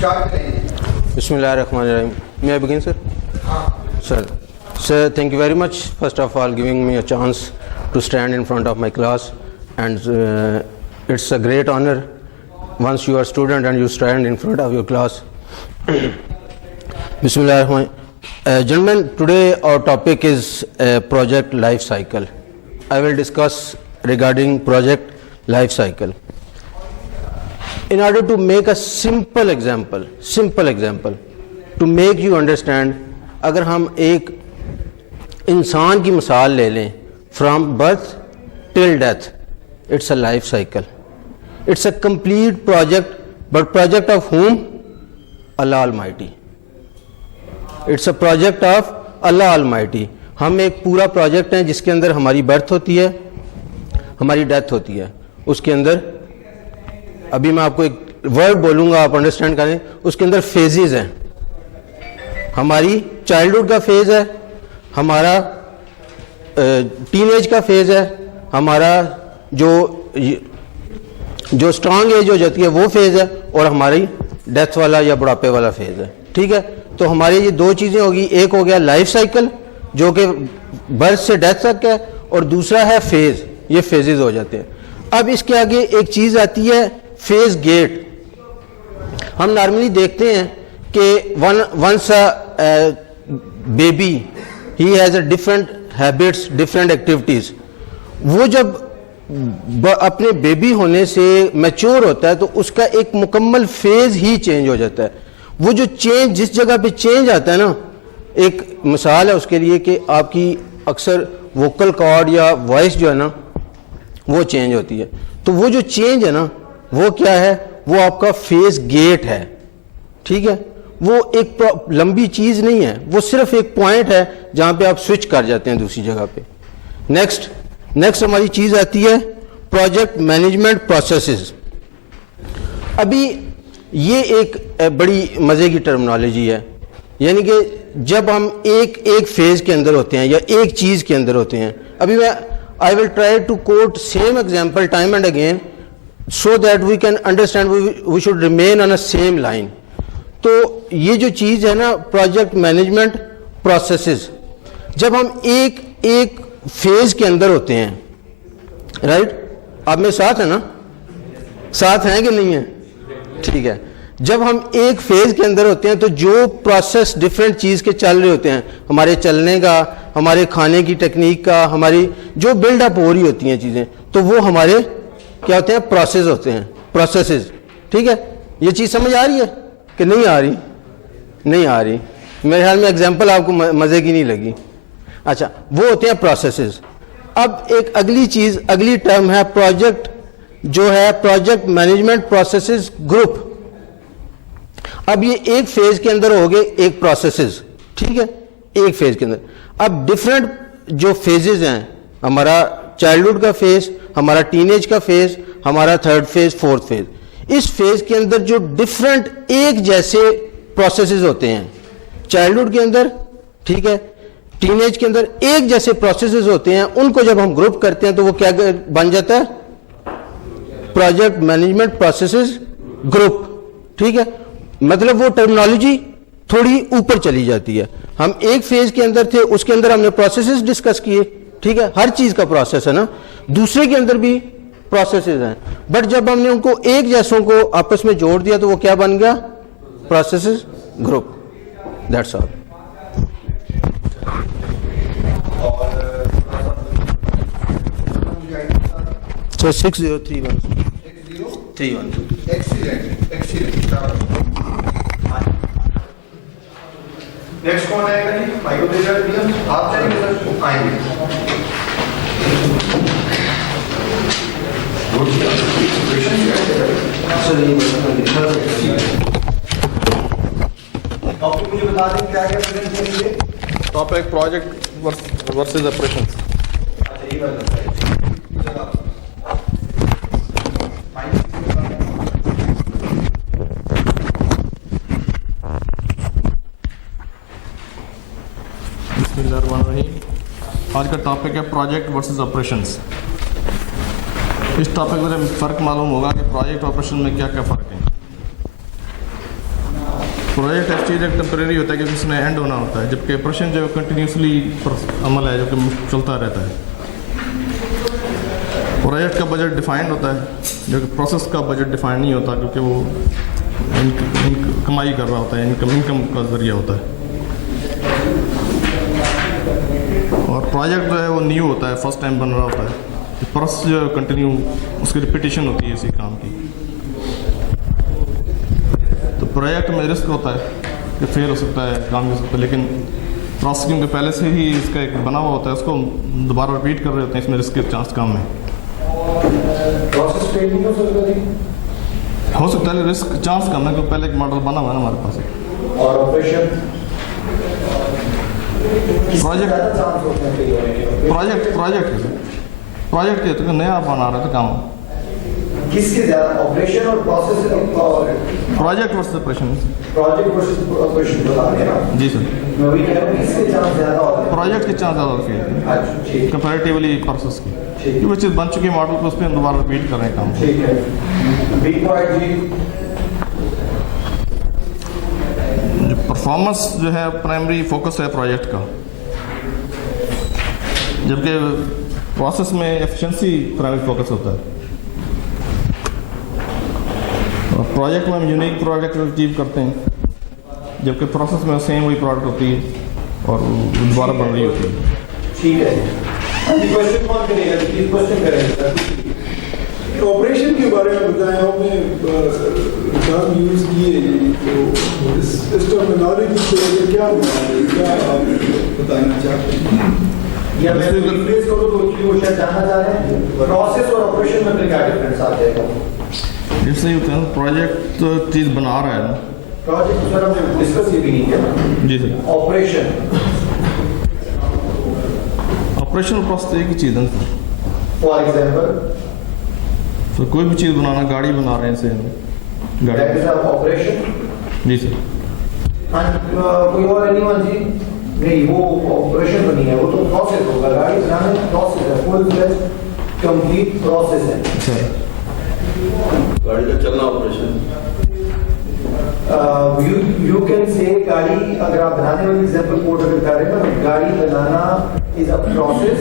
Bismillahirrahmanirrahim. May I begin, sir? Sir, thank you very much, first of all, giving me a chance to stand in front of my class. And it's a great honor once you are a student and you stand in front of your class. Bismillahirrahmanirrahim. Gentlemen, today our topic is project life cycle. I will discuss regarding project life cycle. In order to make a simple example, to make you understand, अगर हम एक इंसान की मिसाल ले लें, from birth till death, it's a life cycle. It's a complete project, but project of whom? Allah Almighty. It's a project of Allah Almighty. हम एक पूरा प्रोजेक्ट हैं जिसके अंदर हमारी बर्थ होती है, हमारी डेथ होती है. उसके अंदर अभी मैं आपको एक वर्ड बोलूँगा, आप अंडरस्टैंड करें. उसके अंदर फेजेस हैं. हमारी चाइल्डहुड का फेज़ है, हमारा टीनेज का फेज़ है, हमारा जो स्ट्रांग एज हो जाती है वो फेज़ है, और हमारी डेथ वाला या बुढ़ापे वाला फेज़ है. ठीक है, तो हमारी ये दो चीज़ें होगी. एक हो गया लाइफ साइकिल जो कि बर्थ से डेथ तक है, और दूसरा है फेज़. ये फेजेस हो जाते हैं. अब इसके आगे एक चीज़ आती है फेज गेट. हम नॉर्मली देखते हैं कि once a baby he has a different habits, different activities. वो जब अपने बेबी होने से मैच्योर होता है तो उसका एक मुकम्मल फेज़ ही चेंज हो जाता है. वो जो चेंज जिस जगह पे चेंज आता है ना, एक मिसाल है उसके लिए कि आपकी अक्सर वोकल कॉर्ड या वॉइस जो है ना वो चेंज होती है. तो वो जो चेंज है ना वो क्या है? वो आपका फेज गेट है. ठीक है, वो एक लंबी चीज़ नहीं है, वो सिर्फ एक पॉइंट है जहाँ पे आप स्विच कर जाते हैं दूसरी जगह पे. नेक्स्ट हमारी चीज़ आती है प्रोजेक्ट मैनेजमेंट प्रोसेसेस. अभी ये एक बड़ी मज़े की टर्मिनोलॉजी है. यानी कि जब हम एक फेज़ के अंदर होते हैं या एक चीज़ के अंदर होते हैं. अभी I will try to quote same example time and again so that we can understand, we should remain on a same line. तो ये जो चीज़ है ना प्रोजेक्ट मैनेजमेंट प्रोसेसेस, जब हम एक फेज के अंदर होते हैं, राइट? आप मेरे साथ है ना? साथ हैं कि नहीं है? ठीक है. जब हम एक फेज के अंदर होते हैं तो जो प्रोसेस डिफरेंट चीज़ के चल रहे होते हैं, हमारे चलने का, हमारे खाने की टेक्निक का, हमारी जो बिल्डअप हो रही होती हैं चीज़ें, तो वो हमारे क्या होते हैं? प्रोसेस होते हैं, प्रोसेसेस. ठीक है, ये चीज़ समझ आ रही है कि नहीं आ रही? नहीं आ रही. मेरे ख्याल में एग्जांपल आपको मज़े की नहीं लगी. अच्छा, वो होते हैं प्रोसेसेस. अब एक अगली चीज़, अगली टर्म है प्रोजेक्ट, जो है प्रोजेक्ट मैनेजमेंट प्रोसेसेस ग्रुप. अब ये एक फेज के अंदर हो गए एक प्रोसेसेस. ठीक है, एक फेज के अंदर. अब डिफरेंट जो फेजेस हैं, हमारा चाइल्डहुड का फेज, हमारा टीनेज का फेज, हमारा थर्ड फेज, फोर्थ फेज. इस फेज के अंदर जो डिफरेंट एक जैसे प्रोसेसेस होते हैं चाइल्डहुड के अंदर, ठीक है, टीनेज के अंदर एक जैसे प्रोसेसेस होते हैं, उनको जब हम ग्रुप करते हैं तो वो क्या बन जाता है? Project management processes group. ठीक है, मतलब वो टर्मिनोलॉजी थोड़ी ऊपर चली जाती है. हम एक फेज के अंदर थे, उसके अंदर हमने प्रोसेसेस डिस्कस किए. ठीक है, हर चीज का प्रोसेस है ना. दूसरे के अंदर भी प्रोसेसेस हैं, बट जब हमने उनको एक जैसों को आपस में जोड़ दिया तो वो क्या बन गया? Processes group. That's all. So 6031. Next कौन आएगा जी? आप जाएंगे सर? आएंगे. टॉपिक मुझे बता दें क्या क्या प्रेजेंट करेंगे? Topic project versus operations. अच्छा, ये बात बताइए. आज का टॉपिक है प्रोजेक्ट वर्सेस ऑपरेशंस. इस टॉपिक में फ़र्क मालूम होगा कि प्रोजेक्ट ऑपरेशन में क्या क्या फ़र्क है. प्रोजेक्ट एक्चुअली एक टेम्परेरी होता है क्योंकि इसमें एंड होना होता है, जबकि ऑपरेशन जो कंटिन्यूसली अमल है जो कि चलता रहता है। प्रोजेक्ट का बजट डिफाइंड होता है, जो कि प्रोसेस का बजट डिफाइंड नहीं होता क्योंकि वो कमाई कर रहा होता है, इनकम का जरिया होता है। और प्रोजेक्ट जो है वो न्यू होता है, फर्स्ट टाइम बन रहा होता है। प्रोसेस जो कंटिन्यू उसकी रिपीटिशन होती है इसी काम की। तो प्रोजेक्ट में रिस्क होता है कि फेल हो सकता है, काम हो सकता है, लेकिन प्रोसेस क्योंकि पहले से ही इसका एक बना हुआ होता है, उसको दोबारा रिपीट कर रहे होते हैं, इसमें रिस्क के चांस कम है। प्रोसेस फेल नहीं हो सकता जी? हो सकता है, रिस्क चांस कम है क्योंकि पहले एक मॉडल बना हुआ है ना हमारे पास। और ऑपरेशन प्रोजेक्ट के तो नया बना रहे थे काम। किसके ज्यादा ऑपरेशन और process? Project versus operation. Project versus operation बता रहे हैं ना? जी सर। मैं वही कह रहा हूँ, किसके चांस ज्यादा होते हैं? प्रोजेक्ट के चांस ज़्यादा होते हैं अच्छा, ठीक कंपैरेटिवली प्रोसेस की, ठीक। क्योंकि चीज़ बन चुकी मॉडल को उस पर हम दोबारा रिपीट कर रहे हैं काम। ठीक है। बिग पॉइंट जी, परफॉर्मेंस जो है प्राइमरी फोकस है प्रोजेक्ट का, जबकि प्रोसेस में एफिशिएंसी प्राइमरी फोकस होता है। और प्रोजेक्ट में हम यूनिक प्रोडक्ट अचीव करते हैं, जबकि प्रोसेस में सेम वही प्रोडक्ट होती है और दोबारा बन रही होती है। ठीक है। क्वेश्चन कौन करेगा? प्लीज क्वेश्चन करेंगे। ऑपरेशन के बारे में बताएं, आपने टर्म यूज किए, तो इस टर्मिनोलॉजी से क्या आप बताना चाहते हैं? या मैं रिप्लेस करूं तो वो शायद जानना चाह रहे हैं प्रोसेस और ऑपरेशन में क्या डिफरेंस आ जाएगा? इससे होता है प्रोजेक्ट तो चीज़ बना रहा है ना, प्रोजेक्ट सर हमने डिस्कस ये भी नहीं किया। जी सर। ऑपरेशन ऑपरेशन और प्रोसेस एक ही चीज़ है सर। फॉर एग्जांपल तो कोई भी चीज़ बनाना, गाड़ी बना रहे हैं इसे दैट गाड़ी। Is operation. जी सर। कोई और एनीवन जी? नहीं, वो ऑपरेशन तो नहीं है, वो तो प्रोसेस होगा। गाड़ी बनाना प्रोसेस है, फुल फ्लेज कंप्लीट प्रोसेस है। सर गाड़ी का चलना ऑपरेशन। यू कैन से गाड़ी, अगर आप बनाने वाली एग्जांपल कोड अगर कर रहे हैं ना, गाड़ी बनाना इज अ प्रोसेस।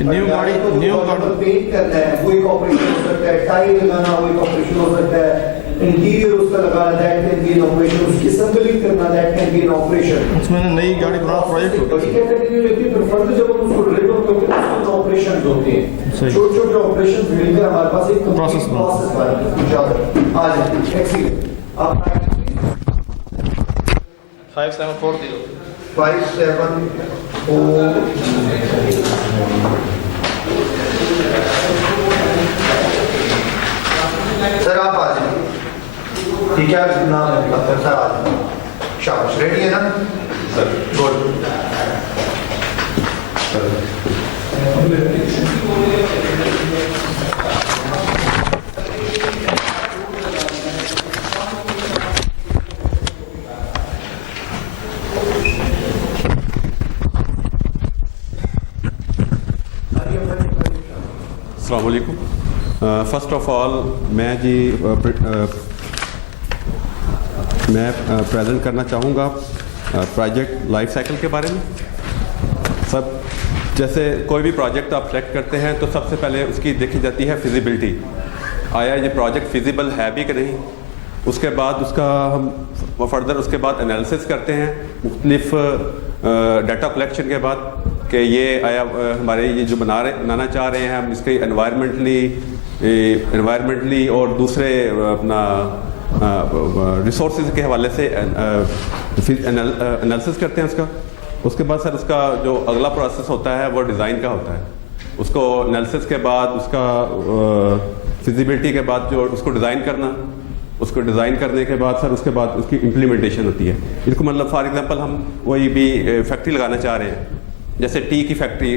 न्यू गाड़ी पेंट करना है वो एक ऑपरेशन हो सकता है, टाइल लगाना वो एक ऑपरेशन हो सकता है, इंटीरियर उसका लगाना that can be an operation, उसकी असेंबलिंग करना that can be an operation. उसमें नई गाड़ी बनाना प्रोजेक्ट होता बड़ी कैटेगरी होती है, फिर फर्दर जब हम उसको रिलेट करते हैं तो ऑपरेशंस होते हैं। सही। छोटे-छोटे ऑपरेशंस मिलकर हमारे पास एक प्रोसेस प्रोसेस इंशाल्लाह आ जाए। एक्सीलेंट। आप 5740 574 सर आप आ जाइए। ठीक है, नाम है आपका, सर आ जाइए। शाबाश, रेडी है ना सर? गुड। अस्सलाम वालेकुम। फर्स्ट ऑफ ऑल मैं प्रेजेंट करना चाहूँगा प्रोजेक्ट लाइफ साइकिल के बारे में। सब जैसे कोई भी प्रोजेक्ट आप सेलेक्ट करते हैं तो सबसे पहले उसकी देखी जाती है फिजिबिलिटी, आया ये प्रोजेक्ट फिजिबल है भी कि नहीं। उसके बाद उसका हम फर्दर उसके बाद एनालिसिस करते हैं मुख्तलिफ डाटा कलेक्शन के बाद कि ये आया हमारे ये जो बनाना चाह रहे हैं हम इसके एनवायरमेंटली और दूसरे अपना रिसोर्सेज के हवाले से एनालिसिस करते हैं उसका। उसके बाद सर उसका जो अगला प्रोसेस होता है वो डिज़ाइन का होता है। उसको एनालिसिस के बाद उसका फिजिबिलिटी के बाद जो उसको डिज़ाइन करना, उसको डिज़ाइन करने के बाद सर उसके बाद उसकी इम्प्लीमेंटेशन होती है। इसको मतलब फॉर एग्जांपल हम कोई भी फैक्ट्री लगाना चाह रहे हैं, जैसे टी की फैक्ट्री,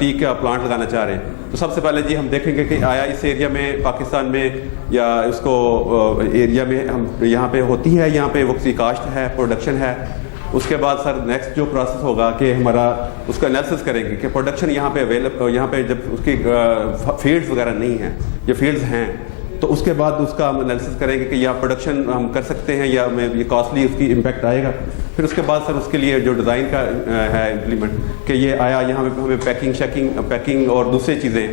टी का प्लांट लगाना चाह रहे हैं, तो सबसे पहले जी हम देखेंगे कि आया इस एरिया में पाकिस्तान में या इसको एरिया में हम यहाँ पे होती है, यहाँ पे वक्ती काश्त है, प्रोडक्शन है। उसके बाद सर नेक्स्ट जो प्रोसेस होगा कि हमारा उसका एनालिसिस करेंगे कि प्रोडक्शन यहाँ पे अवेलेबल, यहाँ पे जब उसकी फील्ड्स वगैरह नहीं हैं, ये फील्ड्स हैं तो उसके बाद उसका हम एनालिसिस करेंगे कि यह प्रोडक्शन हम कर सकते हैं या में ये कॉस्टली उसकी इम्पैक्ट आएगा। फिर उसके बाद सर उसके लिए जो डिज़ाइन का है इम्प्लीमेंट कि ये आया यहाँ हमें पैकिंग और दूसरी चीज़ें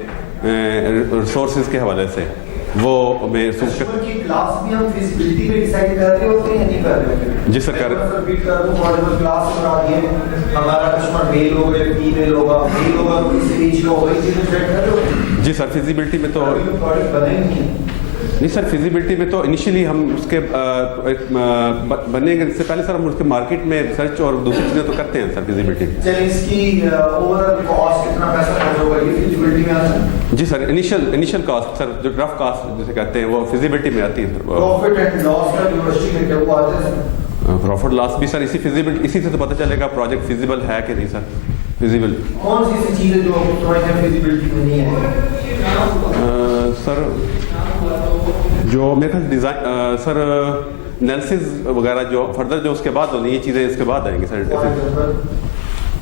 रिसोर्सेज के हवाले से वो हमें कस्टमर की क्लास भी हम फिजिबिलिटी पे डिसाइड कर रहे होते हैं या नहीं कर रहे होते? जी सर, कर रिपीट कर दूं, फॉर क्लास बना दिए, हमारा कस्टमर मेल होगा या फीमेल होगा, मेल होगा तो किस एज का होगा, ये चीजें सेट कर रहे हो? जी सर, फिजिबिलिटी में तो प्रोडक्ट बनेंगे नहीं सर, फिजिबिलिटी में तो इनिशियली हम उसके बनने से पहले सर हम उसके मार्केट में रिसर्च और दूसरी चीज़ें तो करते हैं सर फिजिबिलिटी। चलिए इसकी ओवरऑल कॉस्ट कितना पैसा खर्च होगा ये फिजिबिलिटी में आता है? जी सर, इनिशियल कॉस्ट सर जो रफ कॉस्ट जिसे कहते हैं वो फिजिबिलिटी में आती है सर। प्रॉफिट एंड लॉस का जो एस्टीमेट है वो आता है? प्रॉफिट लॉस भी सर इसी से तो पता चलेगा प्रोजेक्ट फिजिबल है कि नहीं सर। फिजिबल कौन सी ऐसी चीजें जो समझते हैं फिजिबिलिटी में नहीं है? सर जो मेरे ख्याल डिज़ाइन सर एनालिसिस वगैरह जो फर्दर जो उसके बाद होनी ये चीज़ें इसके बाद आएंगी सर।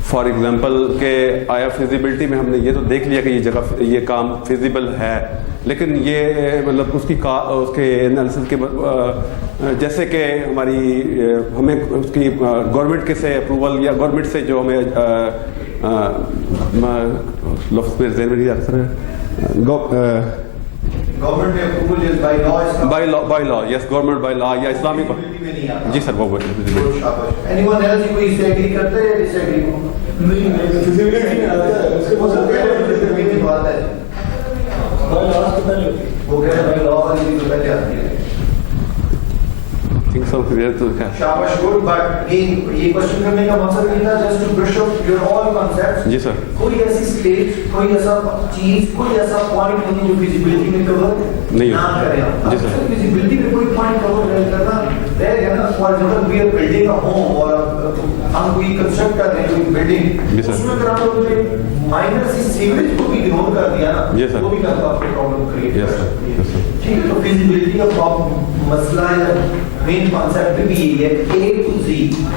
फॉर एग्जांपल के आया फिजिबिलिटी में हमने ये तो देख लिया कि ये जगह ये काम फिजिबल है, लेकिन ये मतलब उसके एनालिसिस के जैसे कि हमें उसकी गवर्नमेंट के से अप्रूवल या गवर्नमेंट से जो हमें लफ्ज़ में ज़हन में नहीं आता सर गवर्नमेंट ने approval is by law by law yes government by law या इस्लामिक जी सर वो एनीवन एल्स कोई इससे एग्री करता है या डिसएग्री? नहीं फिजिबिलिटी में आता है उसके बाद की बात है बाय लॉ से पहले होती है। वो कह रहे हैं लॉ वाली चीज तो पहले आती है। थिंक सो तो क्या शाबाश गुड, बट ये क्वेश्चन करने का मकसद ये था just to brush up your all concepts. जी सर। कोई ऐसी स्टेज, कोई ऐसा चीज, कोई ऐसा पॉइंट नहीं जो फिजिबिलिटी में कवर नहीं ना करें आप। जी सर। फिजिबिलिटी में कोई पॉइंट कवर करना रहेगा ना। For example we are building a home और हम कोई कंस्ट्रक्ट कर रहे हैं कोई बिल्डिंग, जी सर। उसमें अगर आप लोग माइनर सी सीवेज को भी इग्नोर कर दिया ना, जी सर। वो भी आपको प्रॉब्लम क्रिएट यस कर सर, सकती है। Yes sir. ठीक है, तो फिजिबिलिटी का प्रॉब्लम मसला या मेन कॉन्सेप्ट भी यही है, A to Z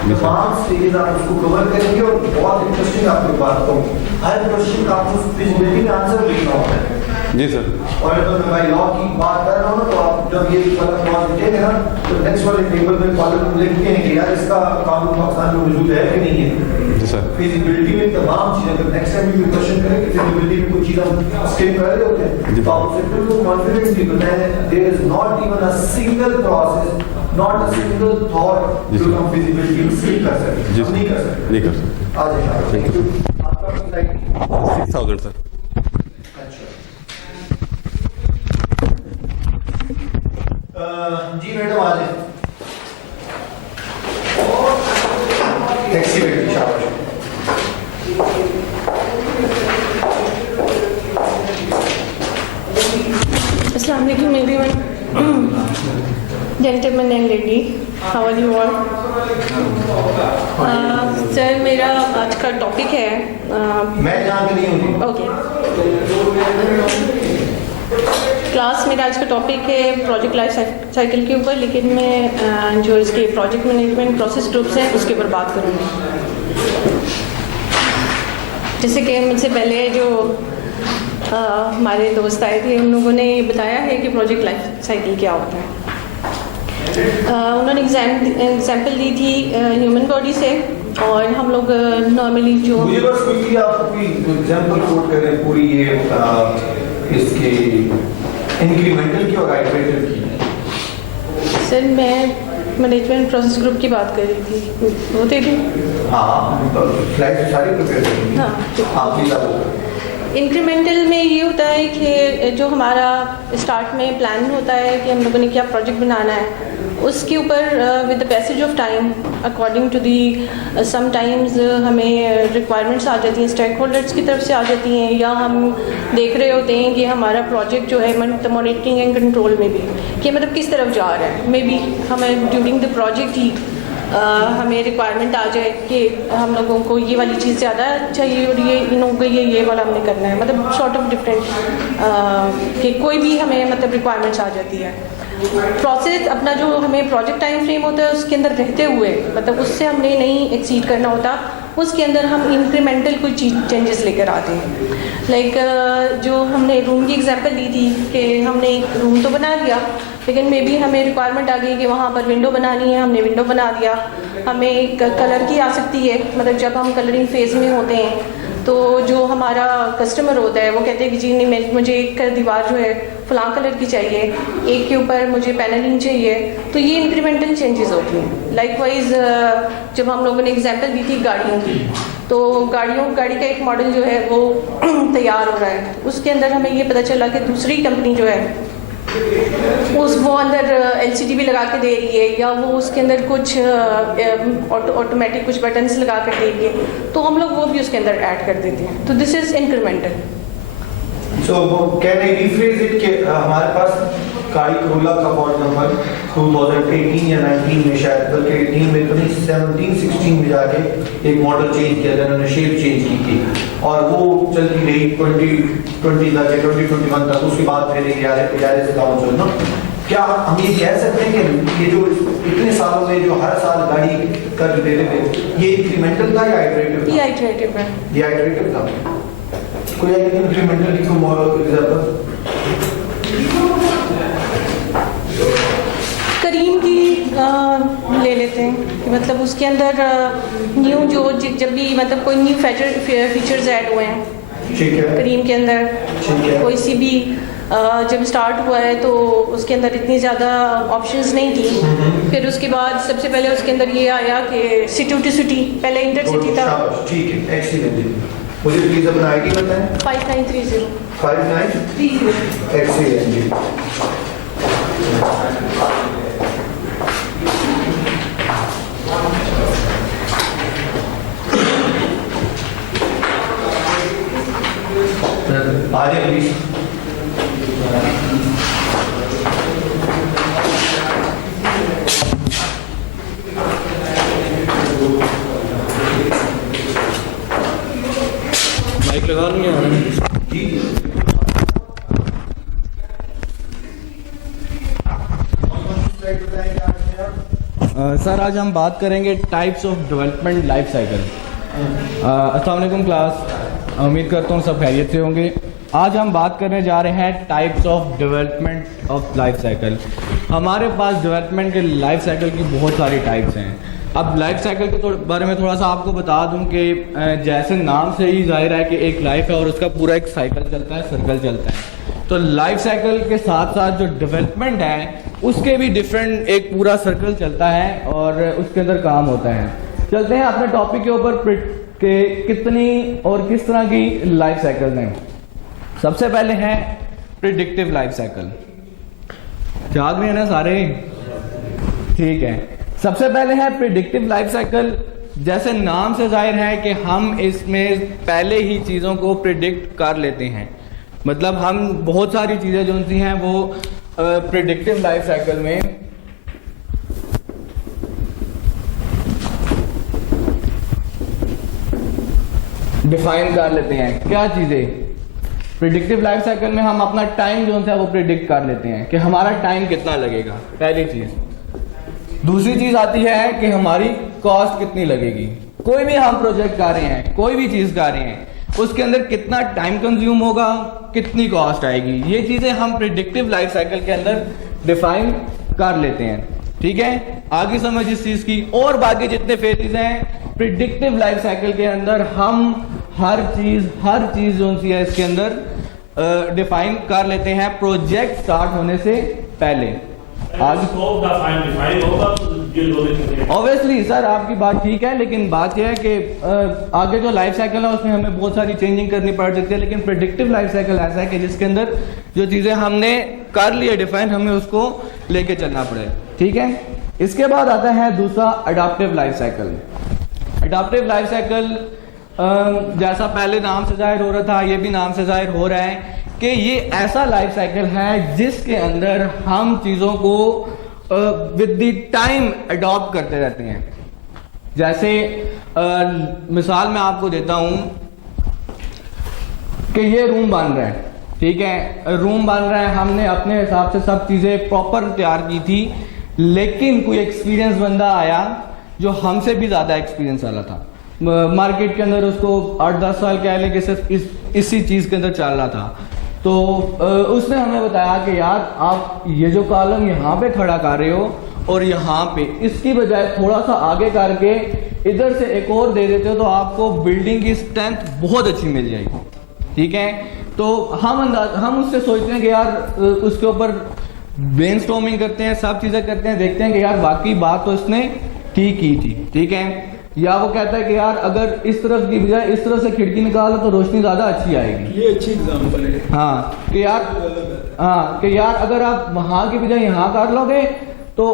तमाम स्टेजेस आप उसको कवर करेंगे। और बहुत इंटरेस्टिंग आपको बात कहूँ, हर क्वेश्चन का आपको फिजिबिलिटी में आंसर लिखना होता है। जी सर। और अगर मैं लॉ की बात कर रहा हूँ ना, तो आप जब ये वाला क्लॉज लिखेंगे ना, तो नेक्स्ट वाले टेबल में कॉलम लिखते हैं कि यार इसका कानून पाकिस्तान में मौजूद है कि नहीं है। जी सर। फिजिबिलिटी में तमाम चीजें, अगर नेक्स्ट टाइम भी क्वेश्चन करें कि फिजिबिलिटी में कुछ चीज हम स्किप कर रहे होते हैं, तो आप उसे बिल्कुल कॉन्फिडेंटली बताएं there is not even a single process, not a single thought जो हम फिजिबिलिटी में स्किप कर सकते हैं। नहीं कर सकते, नहीं कर सकते। आ जाइए। Thank you. आपका स्लाइड 6000 सर। जी मैडम आ जाए। टैक्सी बैठी शाबाश। Assalamu alaikum everyone, gentlemen and lady, how are you all? Sir मेरा आज का टॉपिक है मैं यहाँ पे नहीं हूँ। ओके क्लास मेरा आज का टॉपिक है प्रोजेक्ट लाइफ साइकिल के ऊपर, लेकिन मैं जो इसके प्रोजेक्ट मैनेजमेंट प्रोसेस ग्रुप्स हैं उसके ऊपर बात करूँगी। जैसे कि मुझसे पहले जो हमारे दोस्त आए थे उन लोगों ने बताया है कि प्रोजेक्ट लाइफ साइकिल क्या होता है। उन्होंने एग्जाम्पल दी थी ह्यूमन बॉडी से, और हम लोग नॉर्मली जो मुझे बस क्विकली आप कोई एग्जांपल कोट करें पूरी ये इसके इंक्रीमेंटल की और आइटरेटिव की। सर मैं मैनेजमेंट प्रोसेस ग्रुप की बात कर रही थी, वो दे दूँ? हाँ स्लाइड सारी प्रिपेयर करेंगे। हाँ आप प्लीज आप इंक्रीमेंटल में ये होता है कि जो हमारा स्टार्ट में प्लान होता है कि हम लोगों ने क्या प्रोजेक्ट बनाना है, उसके ऊपर with the passage of time according to the sometimes हमें रिक्वायरमेंट्स आ जाती हैं, स्टेक होल्डर्स की तरफ से आ जाती हैं, या हम देख रहे होते हैं कि हमारा प्रोजेक्ट जो है मॉनिटरिंग एंड कंट्रोल में भी कि मतलब किस तरफ जा रहा है। मे बी हमें ड्यूरिंग द प्रोजेक्ट ही हमें रिक्वायरमेंट आ जाए कि हम लोगों को ये वाली चीज़ ज़्यादा चाहिए और ये इन लोगों को ये वाला हमने करना है, मतलब शॉर्ट ऑफ डिफरेंट कि कोई भी हमें मतलब रिक्वायरमेंट्स आ जाती है। प्रोसेस अपना जो हमें प्रोजेक्ट टाइम फ्रेम होता है उसके अंदर रहते हुए मतलब उससे हमने नहीं एक्सीड करना होता, उसके अंदर हम इंक्रीमेंटल कुछ चेंजेस लेकर आते हैं। लाइक जो हमने रूम की एग्जांपल दी थी कि हमने एक रूम तो बना लिया, लेकिन मे बी हमें रिक्वायरमेंट आ गई कि वहाँ पर विंडो बनानी है, हमने विंडो बना दिया। हमें एक कलर की आ सकती है, मतलब जब हम कलरिंग फेज़ में होते हैं तो जो हमारा कस्टमर होता है वो कहते हैं कि जी नहीं, मुझे एक दीवार जो है फलां कलर की चाहिए, एक के ऊपर मुझे पैनलिंग चाहिए। तो ये इंक्रीमेंटल चेंजेस होती हैं। लाइकवाइज जब हम लोगों ने एग्जांपल दी थी गाड़ियों की, तो गाड़ी का एक मॉडल जो है वो तैयार हो रहा है, उसके अंदर हमें ये पता चला कि दूसरी कंपनी जो है वो अंदर LCD भी लगा के दे रही है, या वो उसके अंदर कुछ ऑटोमेटिक कुछ बटन्स लगा कर दे रही है, तो हम लोग वो भी उसके अंदर ऐड कर देते हैं। तो this is incremental. So can I rephrase it कि हमारे पास गाड़ी करोला का मॉडल नंबर 2018 या 19 में शायद, बल्कि 18 में तो नहीं, 17-16 में जाके एक मॉडल चेंज किया था, उन्होंने शेप चेंज की थी और वो चलती रही 2020 तक या 2021 तक। उसके बाद फिर 11 से काम चलना। क्या हम ये कह सकते हैं कि ये जो इतने सालों में जो हर साल गाड़ी कर दे रहे थे, ये इंक्रीमेंटल था या आइटरेटिव था? ये आइटरेटिव है। ये आइटरेटिव था। कोई इंक्रीमेंटल की मॉडल एग्जांपल? करीम की ले लेते हैं कि मतलब उसके अंदर न्यू जो जब भी मतलब कोई न्यू फीचर्स ऐड हुए हैं ठीक है। करीम के अंदर, ठीक है। कोई सी भी जब स्टार्ट हुआ है तो उसके अंदर इतनी ज़्यादा ऑप्शंस नहीं थी। फिर उसके बाद सबसे पहले उसके अंदर ये आया कि सिटी टू सिटी, पहले इंटरसिटी था। ठीक है, एक्सीलेंट। मुझे प्लीज अपना आईडी बताएं। 5930 5930 एक्सीलेंट। आ जाए प्लीज। माइक लगा नहीं आ रहा। सर आज हम बात करेंगे types of development life cycle. अस्सलाम वालेकुम क्लास, उम्मीद करता हूँ सब खैरियत से होंगे। आज हम बात करने जा रहे हैं types of development of life cycle. हमारे पास डेवलपमेंट के लाइफ साइकिल की बहुत सारी टाइप्स हैं। अब लाइफ साइकिल के बारे में थोड़ा सा आपको बता दूं कि जैसे नाम से ही जाहिर है कि एक लाइफ है और उसका पूरा एक साइकिल चलता है, सर्कल चलता है। तो लाइफ साइकिल के साथ साथ जो डेवलपमेंट है उसके भी डिफरेंट एक पूरा सर्कल चलता है और उसके अंदर काम होता है। चलते हैं अपने टॉपिक के ऊपर कि कितनी और किस तरह की लाइफ साइकिल हैं। सबसे पहले है प्रिडिक्टिव लाइफ साइकिल। याद में है ना सारे? ठीक है। सबसे पहले है प्रिडिक्टिव लाइफ साइकिल। जैसे नाम से जाहिर है कि हम इसमें पहले ही चीज़ों को प्रिडिक्ट कर लेते हैं, मतलब हम बहुत सारी चीज़ें जो सी हैं वो प्रिडिक्टिव लाइफ साइकिल में डिफाइन कर लेते हैं। क्या चीज़ें? प्रिडिक्टिव लाइफ साइकिल में हम अपना टाइम जो है वो प्रिडिक्ट कर लेते हैं कि हमारा टाइम कितना लगेगा, पहली चीज़। दूसरी चीज़ आती है कि हमारी कॉस्ट कितनी लगेगी। कोई भी हम प्रोजेक्ट कर रहे हैं, कोई भी चीज़ कर रहे हैं, उसके अंदर कितना टाइम कंज्यूम होगा, कितनी कॉस्ट आएगी, ये चीज़ें हम प्रिडिक्टिव लाइफ साइकिल के अंदर डिफाइन कर लेते हैं। ठीक है, आगे समझ इस चीज़ की। और बाकी जितने फेजेस हैं प्रिडिक्टिव लाइफ साइकिल के अंदर हम हर चीज़ जो सी है इसके अंदर डिफाइन कर लेते हैं प्रोजेक्ट स्टार्ट होने से पहले। ऑब्वियसली सर आपकी बात ठीक है, लेकिन बात यह है कि आगे जो लाइफ साइकिल है उसमें हमें बहुत सारी चेंजिंग करनी पड़ सकती है, लेकिन प्रेडिक्टिव लाइफ साइकिल ऐसा है कि जिसके अंदर जो चीज़ें हमने कर ली है डिफाइन, हमें उसको लेके चलना पड़े। ठीक है, इसके बाद आता है दूसरा adoptive life cycle. Adoptive life cycle जैसा पहले नाम से जाहिर हो रहा था, ये भी नाम से जाहिर हो रहा है कि ये ऐसा लाइफ साइकिल है जिसके अंदर हम चीज़ों को विद द टाइम अडॉप्ट करते रहते हैं। जैसे मिसाल मैं आपको देता हूं कि ये रूम बन रहा है, ठीक है, रूम बन रहा है, हमने अपने हिसाब से सब चीज़ें प्रॉपर तैयार की थी, लेकिन कोई एक्सपीरियंस बंदा आया जो हमसे भी ज़्यादा एक्सपीरियंस वाला था, मार्केट के अंदर उसको 8-10 साल कह लें कि सिर्फ इसी चीज़ के अंदर चल रहा था। तो उसने हमें बताया कि यार आप ये जो कॉलम यहाँ पे खड़ा कर रहे हो और यहाँ पे इसकी बजाय थोड़ा सा आगे करके इधर से एक और दे देते हो तो आपको बिल्डिंग की स्ट्रेंथ बहुत अच्छी मिल जाएगी। ठीक है, तो हम उससे सोचते हैं कि यार उसके ऊपर ब्रेनस्टॉर्मिंग करते हैं, सब चीज़ें करते हैं, देखते हैं कि यार बाकी बात तो इसने ठीक की थी। ठीक है, या वो कहता है कि यार अगर इस तरफ की बजाय इस तरफ से खिड़की निकालो तो रोशनी ज़्यादा अच्छी आएगी। ये अच्छी एग्जांपल है। हाँ कि यार अगर आप वहाँ की बजाय यहाँ कर लोगे तो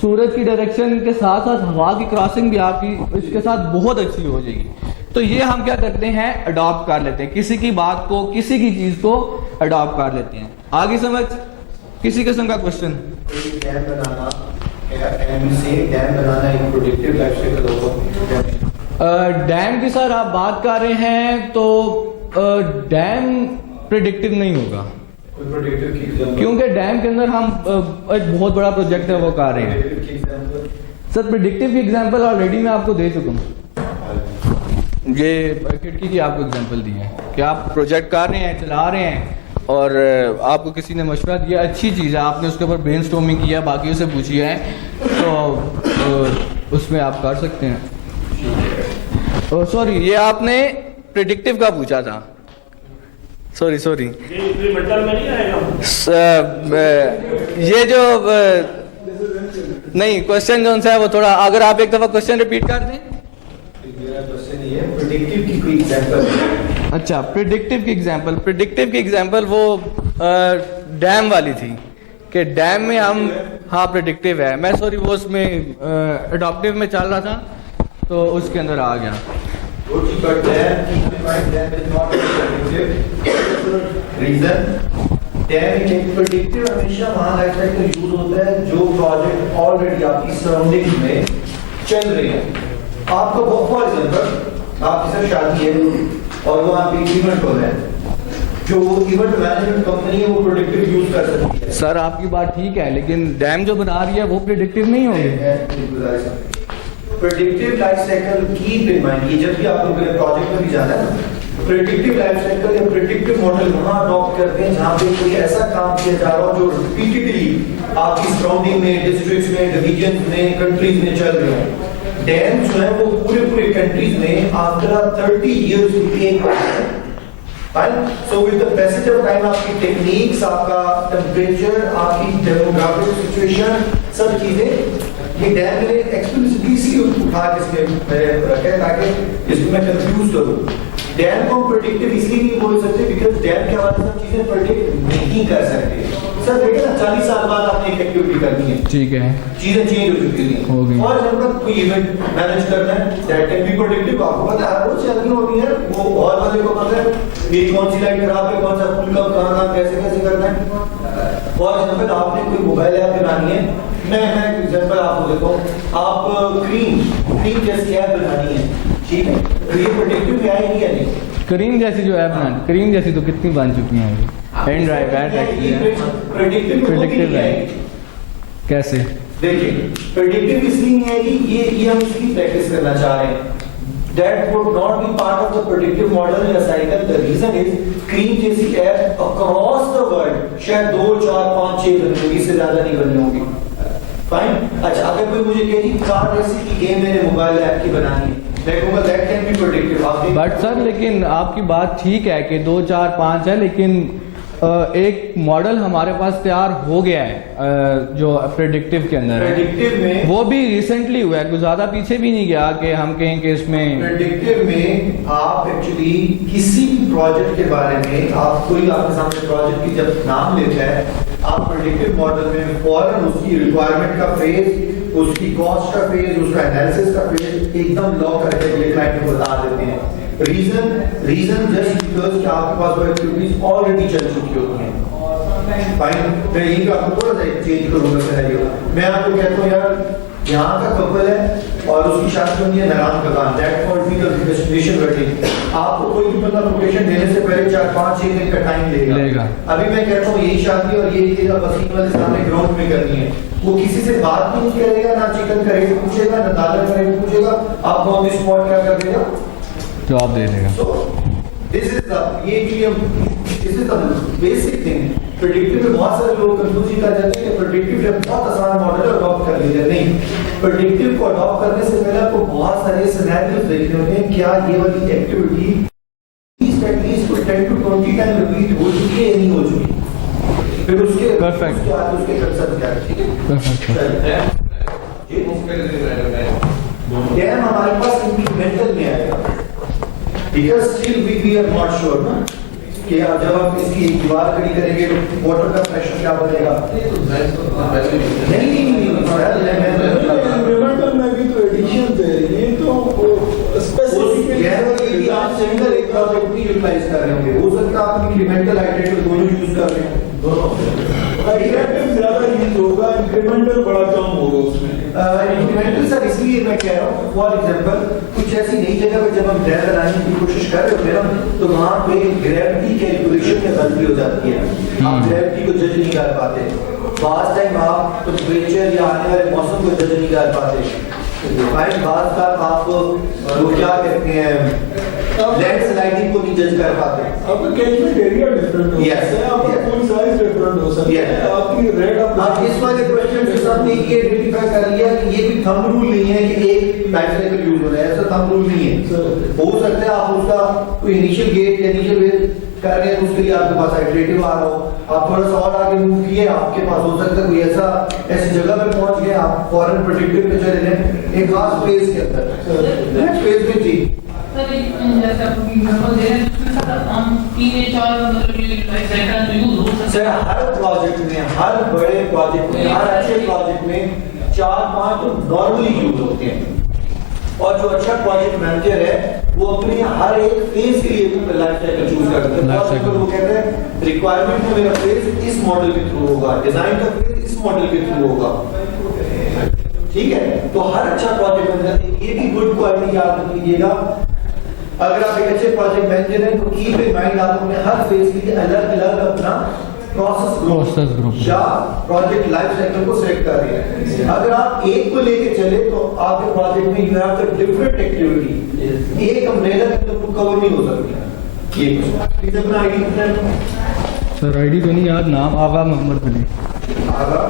सूरज की डायरेक्शन के साथ साथ हवा की क्रॉसिंग भी आपकी इसके साथ बहुत अच्छी हो जाएगी। तो ये हम क्या करते हैं, अडॉप्ट कर लेते हैं, किसी की बात को, किसी की चीज़ को अडॉप्ट कर लेते हैं। आगे समझ, किसी किस्म का क्वेश्चन? डैम बनाना एक प्रोडक्टिव लाइफ साइकिल होगा। डैम की सर आप बात कर रहे हैं तो डैम प्रिडिक्टिव नहीं होगा, क्योंकि डैम के अंदर हम एक बहुत बड़ा प्रोजेक्ट है वो कर रहे हैं। सर प्रिडिक्टिव की एग्जांपल ऑलरेडी मैं आपको दे चुका हूँ, ये खिड़की की आपको एग्जांपल दी है कि आप प्रोजेक्ट कर रहे हैं, चला रहे हैं और आपको किसी ने मशवरा दिया, अच्छी चीज़ है, आपने उसके ऊपर ब्रेनस्टॉर्मिंग किया, बाकियों से पूछी है, तो उसमें आप कर सकते हैं। सॉरी, ये आपने प्रिडिक्टिव का पूछा था, सॉरी ये जो नहीं क्वेश्चन जो है वो थोड़ा, अगर आप एक दफा क्वेश्चन रिपीट कर दें। प्रेडिक्टिव की कोई एग्जांपल? अच्छा, प्रिडिक्टिव की एग्जांपल वो डैम वाली थी कि डैम में हम, हाँ प्रिडिक्टिव है, मैं सॉरी वो उसमें अडॉप्टिव में चल रहा था तो उसके अंदर आ गया। प्रेडिक्टिव हमेशा वहाँ लाइफ साइकिल यूज होता है जो प्रोजेक्ट ऑलरेडी आपकी सराउंडिंग में चल रही है। आपको फॉर एग्जांपल आपके साथ शादी है और वो आपकी इवेंट हो रहा है, जो इवेंट मैनेजमेंट कंपनी है वो प्रेडिक्टिव यूज कर सकती है। सर आपकी बात ठीक है, लेकिन डैम जो बना रही है वो प्रेडिक्टिव नहीं होगी। Predictive life cycle keep in mind कि जब भी आप लोग प्रोजेक्ट में भी जाना है ना, प्रेडिक्टिव लाइफ साइकिल या प्रेडिक्टिव मॉडल वहां अडॉप्ट करते हैं जहां पे कोई ऐसा काम किया जा रहा हो जो रिपीटेडली आपकी सराउंडिंग में, डिस्ट्रिक्ट्स में, डिवीजन में, कंट्रीज में चल रहे हैं। डैम जो है वो पूरे कंट्रीज में आफ्टर 30 इयर्स एक Fine. So with the passage of time, आपकी टेक्निक्स, आपका टेम्परेचर, आपकी डेमोग्राफिक सिचुएशन, सब चीजें ये डैम ने एक्सप्लिसिटली सी उठा के इसमें रखा है ताकि इसको मैं कंफ्यूज करूं। डैम को प्रेडिक्टिव इसलिए नहीं बोल सकते बिकॉज डैम के हवाले से चीजें प्रेडिक्ट नहीं कर सकते। सर देखिए ना, 40 साल बाद आपने एक एक्टिविटी करनी है, ठीक है, चीजें चेंज हो चुकी हैं। और जब कोई इवेंट मैनेज करना है, दैट कैन बी प्रेडिक्टिव, आपको पता है रोज चलनी होती है, वो और वाले को पता है मेरी कौन सी लाइट खराब है, कौन सा फूल कब कहाँ कैसे करना है। और एग्जाम्पल आपने कोई मोबाइल ऐप बनानी है, मैं एग्जाम्पल आपको देता हूँ, आप क्रीम जैसी ऐप बनानी है, ठीक है, तो ये प्रेडिक्टिव आएगी या नहीं? क्रीम जैसी जो ऐप बनानी, क्रीम जैसी तो कितनी बन चुकी हैं, एंड ड्राइव प्रेडिक्टिव है। कैसे? देखिए प्रेडिक्टिव इसलिए नहीं है कि ये हम इसकी प्रैक्टिस करना चाह रहे हैं, that would not be part of the predictive model या cycle. The reason is cream जैसी ऐप across the world शायद 2, 4, 5, 6 बनी होगी, इससे ज्यादा नहीं बनी होगी। फाइन। अच्छा, अगर कोई मुझे कहे कि कार रेसिंग की गेम मेरे मोबाइल ऐप की बनानी है, मैं कहूँगा that can be predictive। But sir लेकिन आपकी बात ठीक है कि 2, 4, 5 है, लेकिन एक मॉडल हमारे पास तैयार हो गया है जो प्रेडिक्टिव के अंदर है, प्रेडिक्टिव में वो भी रिसेंटली हुआ है, कुछ ज्यादा पीछे भी नहीं गया कि हम कहें कि इसमें। प्रेडिक्टिव में आप एक्चुअली किसी भी प्रोजेक्ट के बारे में, आप कोई आपके सामने प्रोजेक्ट की जब नाम लेता है, आप प्रेडिक्टिव मॉडल में फौरन उसकी रिक्वायरमेंट का फेज, उसकी कॉस्ट का फेज, उसका एनालिसिस का फेज एकदम लॉक करके क्लाइंट को बता देते हैं। रीजन जस्ट बिकॉज कि आपके पास वो एक्टिविटीज ऑलरेडी चल चुकी होती हैं। फाइन, मैं यही आपको थोड़ा सा चेंज करूंगा सिनेरियो। मैं आपको कहता हूँ यार यहाँ का कपल है और उसकी शादी होनी है नारायण का गान, that what be the destination wedding. आपको कोई भी मतलब लोकेशन देने से पहले 4-5-6 दिन का टाइम लेगा। अभी मैं कहता हूँ यही शादी और ये चीज वसीम वाले सामने ग्राउंड में करनी है, वो किसी से बात भी नहीं करेगा, ना चिकन का रेट पूछेगा, ना दाल का रेट पूछेगा, आपको ऑन द स्पॉट क्या कर देगा, जवाब दे देगा। This is the basic thing. Predictive में बहुत सारे लोग कंफ्यूज कर जाते हैं कि प्रेडिक्टिव जब बहुत आसान मॉडल है अडॉप्ट कर लीजिए, नहीं, प्रेडिक्टिव को अडॉप्ट करने से पहले आपको बहुत सारे सिनेरियोस देखने होंगे, क्या ये वाली activity at least 10 to 20 time repeat हो चुकी है या नहीं हो चुकी, फिर उसके Perfect. उसके कंसर्न क्या है, ठीक है। क्या हमारे पास इंक्रीमेंटल में आएगा, because still we are not sure ना कि अब जब हम इसकी एक दीवार खड़ी करेंगे तो वाटर का प्रेशर क्या बनेगा, नहीं इंक्रीमेंटल में भी तो एडिशन दे रही है, तो स्पेसिफिकली आप सिंगल एक प्रोजेक्ट भी यूटिलाइज कर रहे होंगे, हो सकता है आप इंक्रीमेंटल आइटरेटिव दोनों यूज कर रहे हैं, इटरेटिव ज्यादा यूज होगा, इंक्रीमेंटल बड़ा कम होगा उसमें। इंक्रीमेंटल सर इसलिए मैं कह रहा हूँ, फॉर एग्जांपल कुछ ऐसी नई जगह पर जब हम ड्राइव बनाने की कोशिश कर रहे होते हैं ना, तो वहाँ पे ग्रेविटी कैलकुलेशन में गलती हो जाती है, आप ग्रेविटी को जज नहीं कर पाते, बास टाइम आप टेम्परेचर या आने वाले मौसम को जज नहीं कर पाते, बात का आप वो क्या कहते हैं लैंडस्लाइडिंग को नहीं जज कर पाते, आपका कैचमेंट एरिया डिफरेंट हो सकता है, आपका पूल साइज डिफरेंट हो सकता है, आपकी रेट आप इस वाले क्वेश्चन के साथ ये आइडेंटिफाई कर लिया कि ये भी थंब रूल नहीं है कि एक लाइफ साइकिल यूज हो रहा है, ऐसा थंब रूल नहीं है, हो सकता है आप उसका कोई इनिशियल गेट या इनिशियल वेट कर रहे हैं तो उसके लिए आपके पास आइटरेटिव आ रहा हो, आप थोड़ा सा और आगे मूव किए, आपके पास हो सकता है कोई ऐसी जगह पे पहुंच गए आप फॉरेन प्रेडिक्टिव पे चले जाए एक खास फेज के अंदर, नेक्स्ट फेज में जी सर हर प्रोजेक्ट में, हर बड़े प्रोजेक्ट में, हर अच्छे प्रोजेक्ट में 4-5 तो नॉर्मली यूज होते हैं, और जो अच्छा प्रोजेक्ट मैनेजर है वो अपने हर एक फेज के लिए लाइफ साइकिल चूज करते हैं, वो कहते हैं रिक्वायरमेंट में मेरा फेज इस मॉडल के थ्रू होगा, डिजाइन का फेज इस मॉडल के थ्रू होगा, ठीक है। तो हर अच्छा प्रोजेक्ट मैनेजर, ये भी गुड क्वालिटी याद रखिएगा, अगर आप एक अच्छे प्रोजेक्ट मैनेजर हैं तो कीप इन माइंड आप अपने हर फेज के लिए अलग अलग अपना प्रोसेस ग्रुप या प्रोजेक्ट लाइफ साइकिल को सेलेक्ट कर रहे हैं। अगर आप एक को लेके चले तो आपके प्रोजेक्ट में you have the different activity, एक अम्ब्रेला के तो कवर नहीं हो सकती। ये प्लीज अपना आईडी सर आईडी तो नहीं याद, नाम आगा मोहम्मद अली, आगा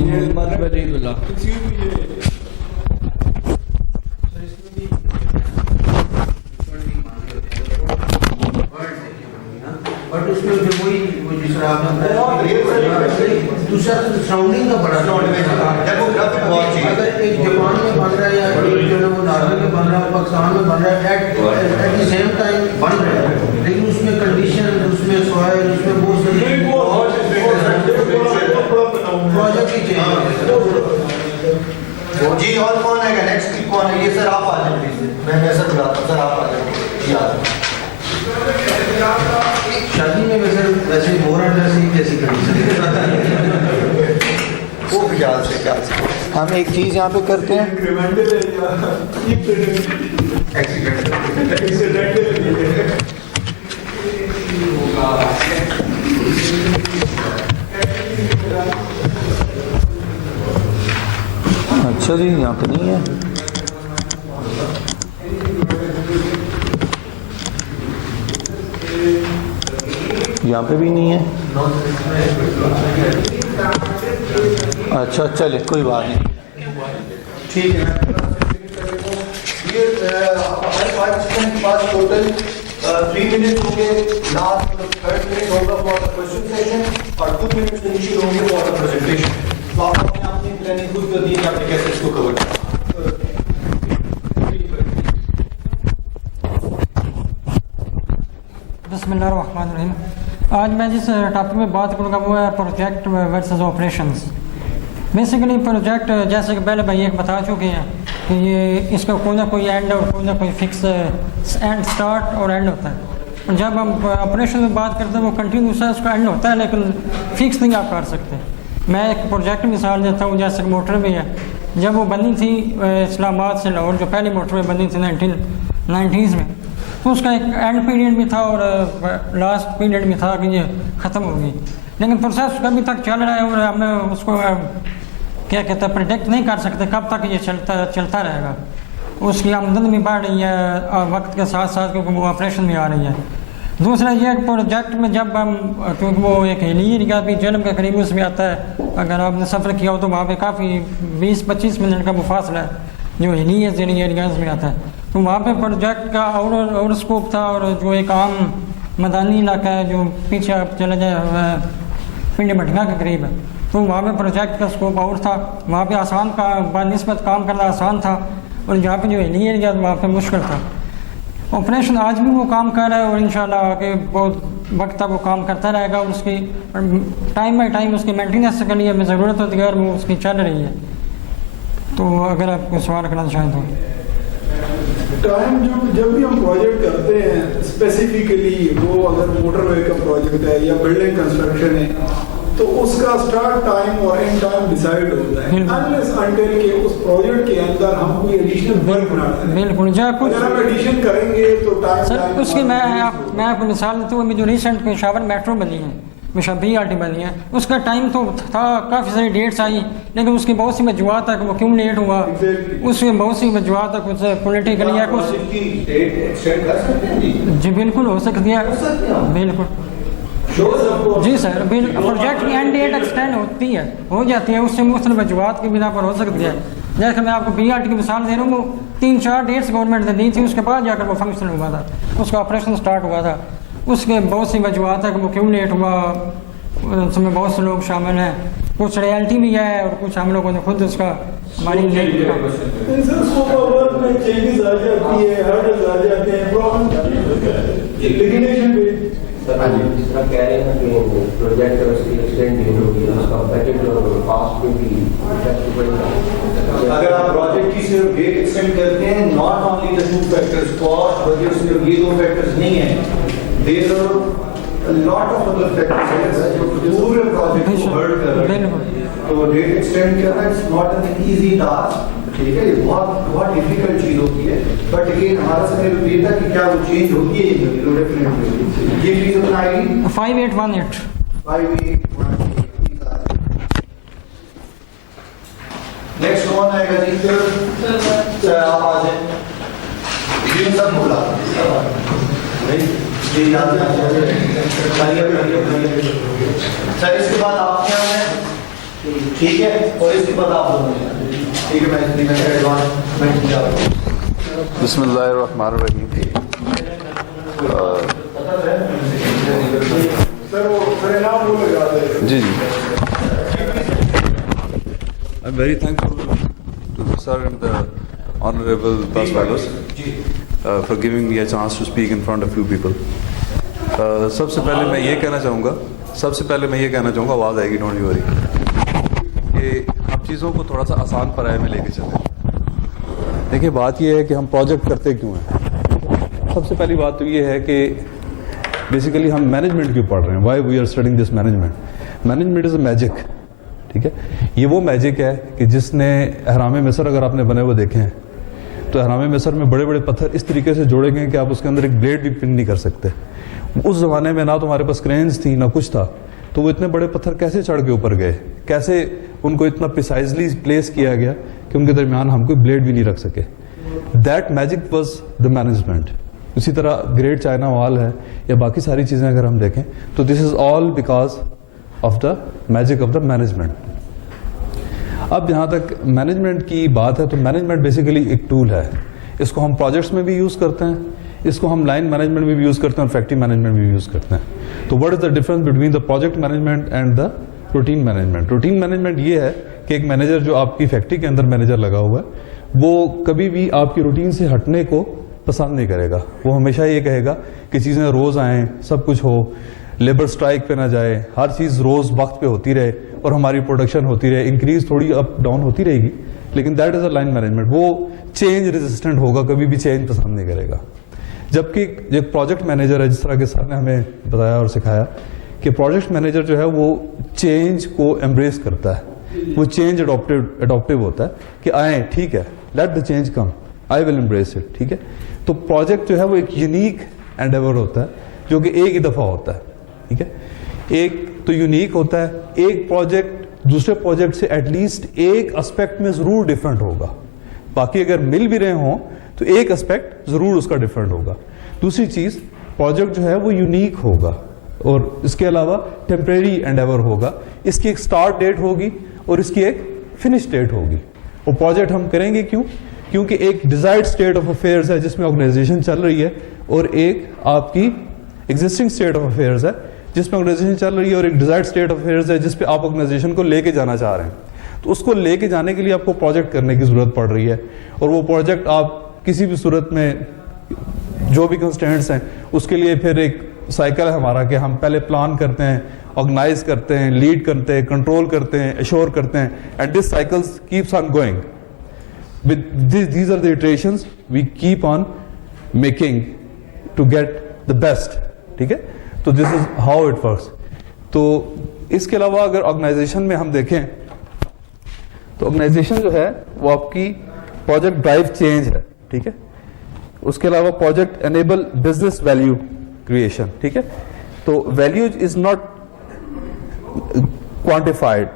मोहम्मद अली। बट उसमें फिर वही जिस तरह आपने बताया दूसरा सराउंडिंग का बड़ा अगर एक जापान में बन रहा है या एक जो है वो नॉर्वे में बन रहा है, पाकिस्तान में बन रहा है, एट द सेम टाइम बन रहा है, लेकिन उसमें कंडीशन, उसमें सॉइल, उसमें बहुत सारी प्रोजेक्ट ही चेंज। जी और कौन है नेक्स्ट कौन है, ये सर आप आ जाए प्लीज, मैं सर बुलाता हूँ, सर आप आ जाए। शादी में वैसे मोर अंडर से कैसी कंडीशन वो ख्याल से हम एक चीज यहाँ पे करते हैं, अच्छा जी यहाँ पे नहीं है, यहाँ पे भी नहीं है, अच्छा चले कोई बात नहीं, ठीक है। ये हमारे पास टोटल 3 मिनट होंगे, लास्ट 30 मिनट होगा फॉर द क्वेश्चन सेशन और 2 मिनट इनिशियल होंगे फॉर द प्रेजेंटेशन। तो आप अपनी प्लानिंग खुद कर दी कि आपने कैसे इसको कवर किया। बिस्मिल्लाहिर्रहमानिर्रहीम। आज मैं जिस टॉपिक में बात करूँगा वो है project versus operations. Basically project जैसे कि पहले भाई एक बता चुके हैं कि ये इसका कोई ना कोई एंड और कोई ना कोई फिक्स एंड स्टार्ट और एंड होता है। और जब हम ऑपरेशन में बात करते हैं वो कंटिन्यूस है, उसका एंड होता है लेकिन फिक्स नहीं आप कर सकते। मैं एक प्रोजेक्ट मिसाल देता हूँ, जैसे मोटर भी है, जब वो बनी थी इस्लामाबाद से लाहौर, जो पहली मोटर बनी थी 1990s में, तो उसका एक एंड पीरियड भी था और लास्ट पीरियड भी था कि ये ख़त्म होगी, लेकिन प्रोसेस अभी तक चल रहा है और हमें उसको क्या कहते हैं प्रिडिक्ट नहीं कर सकते कब तक ये चलता रहेगा। उसकी आमदन भी बढ़ रही है वक्त के साथ साथ, क्योंकि वो ऑपरेशन भी आ रही है। दूसरा ये प्रोजेक्ट में जब हम, क्योंकि वो एक हिली एरिया भी जन्म के करीब उसमें आता है, अगर आपने सफ़र किया हो तो वहाँ पे काफ़ी 20-25 मिनट का मुफासला है जो हिली एरियाज में आता है। तो वहाँ पे प्रोजेक्ट का और स्कोप था, और जो एक आम मैदानी इलाका है जो पीछे आप चले जाए पिंड भटना के करीब है, तो वहाँ पे प्रोजेक्ट का स्कोप और था। वहाँ पे आसान का बानिस्बत काम करना आसान था, और जहाँ पे जो हिली एरिया वहाँ पे मुश्किल था। ऑपरेशन आज भी वो काम कर रहा है और इंशाल्लाह आगे बहुत वक्त तक वो काम करता रहेगा, और उसकी टाइम बाई टाइम उसकी मेंटेनेंस के लिए हमें ज़रूरत होती है और वो उसकी चल रही है। तो अगर आप कोई सवाल करना चाहें तो। टाइम जब भी हम प्रोजेक्ट करते हैं स्पेसिफिकली, वो अगर मोटरवे का प्रोजेक्ट है या बिल्डिंग कंस्ट्रक्शन है, तो उसका स्टार्ट टाइम और एंड टाइम डिसाइड होता है अनलेस अनटिल के उस प्रोजेक्ट के अंदर हम कोई एडिशनल वर्क बनाते हैं। बिल्कुल, अगर हम एडिशन करेंगे तो टाइम सर उसकी मैं आपको मिसाल देता हूँ, अभी जो रिसेंट पेशावर मेट्रो बनी है, BRT बनी है, उसका टाइम तो था, काफ़ी सारी डेट्स आई, लेकिन उसकी बहुत सी वजूहत तक वो क्यों लेट हुआ, उसमें बहुत सी वजूहत तक कुछ पोलिटिकल या कुछ। जी बिल्कुल हो सकती है, बिल्कुल जी सर, प्रोजेक्ट की एंड डेट एक्सटेंड होती है, हो जाती है, उससे मुख्तलिफ वजूहत की बिना पर हो सकती है। जैसे मैं आपको BRT की मिसाल दे रहा हूँ, वो 3-4 डेट्स गवर्नमेंट ने दी थी, उसके बाद जाकर वो फंक्शन हुआ था, उसका ऑपरेशन स्टार्ट हुआ था। उसके बहुत सी वजूहत है कि वो क्यों लेट हुआ, उसमें बहुत से लोग शामिल हैं, कुछ रियलिटी भी है और कुछ हम लोगों ने खुद उसका हमारी कह रहे हैं कि प्रोजेक्ट उसकी एक्सटेंड नहीं होगी, उसका बजट और कॉस्ट पे भी अगर आप प्रोजेक्ट की सिर्फ डेट एक्सटेंड करते हैं, not only the two factors cost budget, सिर्फ ये दो फैक्टर्स नहीं है, there are lot of other factors जो पूरे प्रोजेक्ट को हर्ट कर रहे हैं। तो डेट एक्सटेंड करना it's not an easy task, ठीक है, ये बहुत डिफिकल्ट चीज होती है, बट अगेन हमारा समय ये था कि क्या वो चेंज होती है, तो डेफिनेटली ये प्लीज अपना आईडी 5818 नेक्स्ट कौन आएगा जी? सर आप आ जाए, ये सब बोला जी, याद सर, इसके बाद आप क्या है, ठीक है, और इसके बाद आप दोनों, ठीक है, मैं एडवांस बिस्मिल्लाहिर्रहमानिर्रहीम। जी जी, I am very thankful to the sir and the honourable बस वालोस for giving me a chance to speak in front of few people. सबसे पहले मैं ये कहना चाहूँगा, आवाज़ आएगी, डोंट यू वरी, कि हम चीज़ों को थोड़ा सा आसान पराये में लेके चलें। देखिए, बात यह है कि हम प्रोजेक्ट करते क्यों हैं। सबसे पहली बात तो ये है कि बेसिकली हम मैनेजमेंट क्यों पढ़ रहे हैं, why we are studying this management is a magic, ठीक है। ये वो मैजिक है कि जिसने अहराम मिस्र, अगर आपने बने हुए देखे हैं तो अहराम मिस्र में बड़े बड़े पत्थर इस तरीके से जोड़े गए कि आप उसके अंदर एक ब्लेड भी पिन नहीं कर सकते। उस ज़माने में ना तुम्हारे पास क्रेन्स थी ना कुछ था, तो वो इतने बड़े पत्थर कैसे चढ़ के ऊपर गए, कैसे उनको इतना प्रिसाइजली प्लेस किया गया कि उनके दरमियान हम कोई ब्लेड भी नहीं रख सके। That magic was the management. इसी तरह ग्रेट चाइना वॉल है या बाकी सारी चीज़ें अगर हम देखें तो this is all because of the magic of the management. अब जहाँ तक मैनेजमेंट की बात है तो मैनेजमेंट बेसिकली एक टूल है। इसको हम प्रोजेक्ट्स में भी यूज़ करते हैं, इसको हम लाइन मैनेजमेंट में भी यूज़ करते हैं और फैक्ट्री मैनेजमेंट में भी यूज़ करते हैं। तो what is the difference between the project management and the routine management? Routine management ये है कि एक मैनेजर जो आपकी फैक्ट्री के अंदर मैनेजर लगा हुआ है, वो कभी भी आपकी रूटीन से हटने को पसंद नहीं करेगा। वो हमेशा ये कहेगा कि चीज़ें रोज़ आएँ, सब कुछ हो, लेबर स्ट्राइक पे ना जाए, हर चीज़ रोज़ वक्त पे होती रहे और हमारी प्रोडक्शन होती रहे, इंक्रीज थोड़ी अप डाउन होती रहेगी, लेकिन that is a line management. वो चेंज रेजिस्टेंट होगा, कभी भी चेंज पसंद नहीं करेगा। जबकि जो प्रोजेक्ट मैनेजर है, जिस तरह के सर ने हमें बताया और सिखाया कि प्रोजेक्ट मैनेजर जो है वो चेंज को एम्ब्रेस करता है, वो चेंज अडॉप्टिव होता है कि आए ठीक है, let the change come, I will embrace it, ठीक है। तो प्रोजेक्ट जो है वो एक यूनिक एंडेवर होता है जो कि एक ही दफ़ा होता है, ठीक है। एक तो यूनिक होता है, एक प्रोजेक्ट दूसरे प्रोजेक्ट से एटलीस्ट एक एस्पेक्ट में ज़रूर डिफरेंट होगा, बाकी अगर मिल भी रहे हों तो एक एस्पेक्ट ज़रूर उसका डिफरेंट होगा। दूसरी चीज़, प्रोजेक्ट जो है वो यूनिक होगा और इसके अलावा टेम्परेरी एंडेवर होगा, इसकी एक स्टार्ट डेट होगी और इसकी एक फिनिश डेट होगी। और प्रोजेक्ट हम करेंगे क्यों? क्योंकि एक डिजायर्ड स्टेट ऑफ अफेयर्स है जिसमें ऑर्गेनाइजेशन चल रही है, और एक आपकी एग्जिस्टिंग स्टेट ऑफ अफेयर्स है जिसमें ऑर्गेनाइजेशन चल रही है, और एक डिजायर्ड स्टेट ऑफ अफेयर्स है जिस पे आप ऑर्गेनाइजेशन को लेके जाना चाह रहे हैं। तो उसको लेके जाने के लिए आपको प्रोजेक्ट करने की जरूरत पड़ रही है, और वो प्रोजेक्ट आप किसी भी सूरत में जो भी कंस्ट्रेंट्स हैं उसके लिए फिर एक साइकिल है हमारा कि हम पहले प्लान करते हैं, ऑर्गेनाइज करते हैं, लीड करते हैं, कंट्रोल करते हैं, एश्योर करते हैं, and this cycles keeps on going with these are the iterations we keep on making to get the best, ठीक है। तो this is how it works। तो इसके अलावा अगर ऑर्गेनाइजेशन में हम देखें तो ऑर्गेनाइजेशन जो है वो आपकी प्रोजेक्ट ड्राइव चेंज है, ठीक है। उसके अलावा project enable business value creation, ठीक है। तो value is not quantified,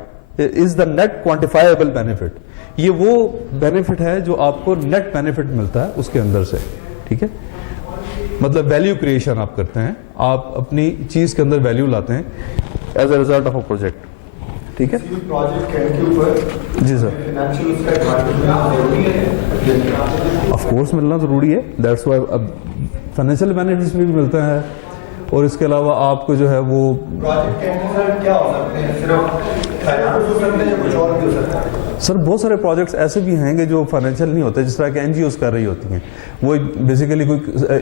is the net quantifiable benefit. ये वो बेनिफिट है जो आपको नेट बेनिफिट मिलता है उसके अंदर से, ठीक है। मतलब वैल्यू क्रिएशन आप करते हैं, आप अपनी चीज के अंदर वैल्यू लाते हैं as a result of a project, ठीक है। प्रोजेक्ट के ऊपर जी सर, फाइनेंशियल उसका एडवांटेज है, ऑफ कोर्स मिलना जरूरी है, दैट्स व्हाई अब फाइनेंशियल बेनिफिट्स भी मिलता है, और इसके अलावा आपको जो है वो प्रोजेक्ट के अंदर क्या हो सकते हैं, सिर्फ फाइनेंस हो सकते हैं या कुछ और भी हो सकता है? सर बहुत सारे प्रोजेक्ट्स ऐसे भी हैं जो फाइनेंशियल नहीं होते, जिस तरह के एनजीओज कर रही होती हैं, वो बेसिकली कोई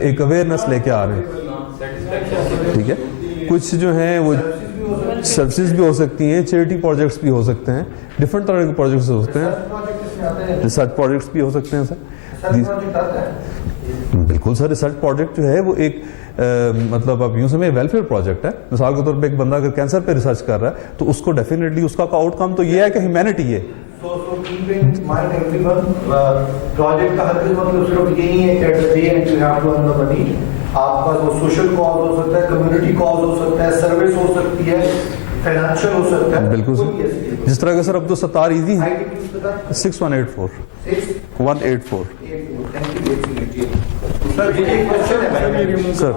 एक अवेयरनेस लेके आ रहे हैं, ठीक है। कुछ जो हैं वो सर्विसेज भी हो सकती हैं, चैरिटी प्रोजेक्ट्स भी हो सकते हैं, डिफरेंट तरह के प्रोजेक्ट्स हो सकते हैं, रिसर्च प्रोजेक्ट्स भी हो सकते हैं सर। बिल्कुल सर, रिसर्च प्रोजेक्ट जो है वो एक मतलब आप यूं समझे वेलफेयर प्रोजेक्ट है। मिसाल के तौर पे एक बंदा अगर कैंसर पे रिसर्च कर रहा है तो उसको डेफिनेटली उसका आउटकम तो ये है कि ह्यूमैनिटी है। प्रोजेक्ट का हर मतलब सिर्फ ये नहीं है कि at the day end you have to earn the money, आपका वो सोशल कॉज हो सकता है, कम्युनिटी कॉज हो सकता है, सर्विस हो सकती है, फाइनेंशियल हो सकता है। बिल्कुल सर, जिस तरह का सर अब्दुल सत्तार ईजी है 6184 184। सर ये एक क्वेश्चन है सर,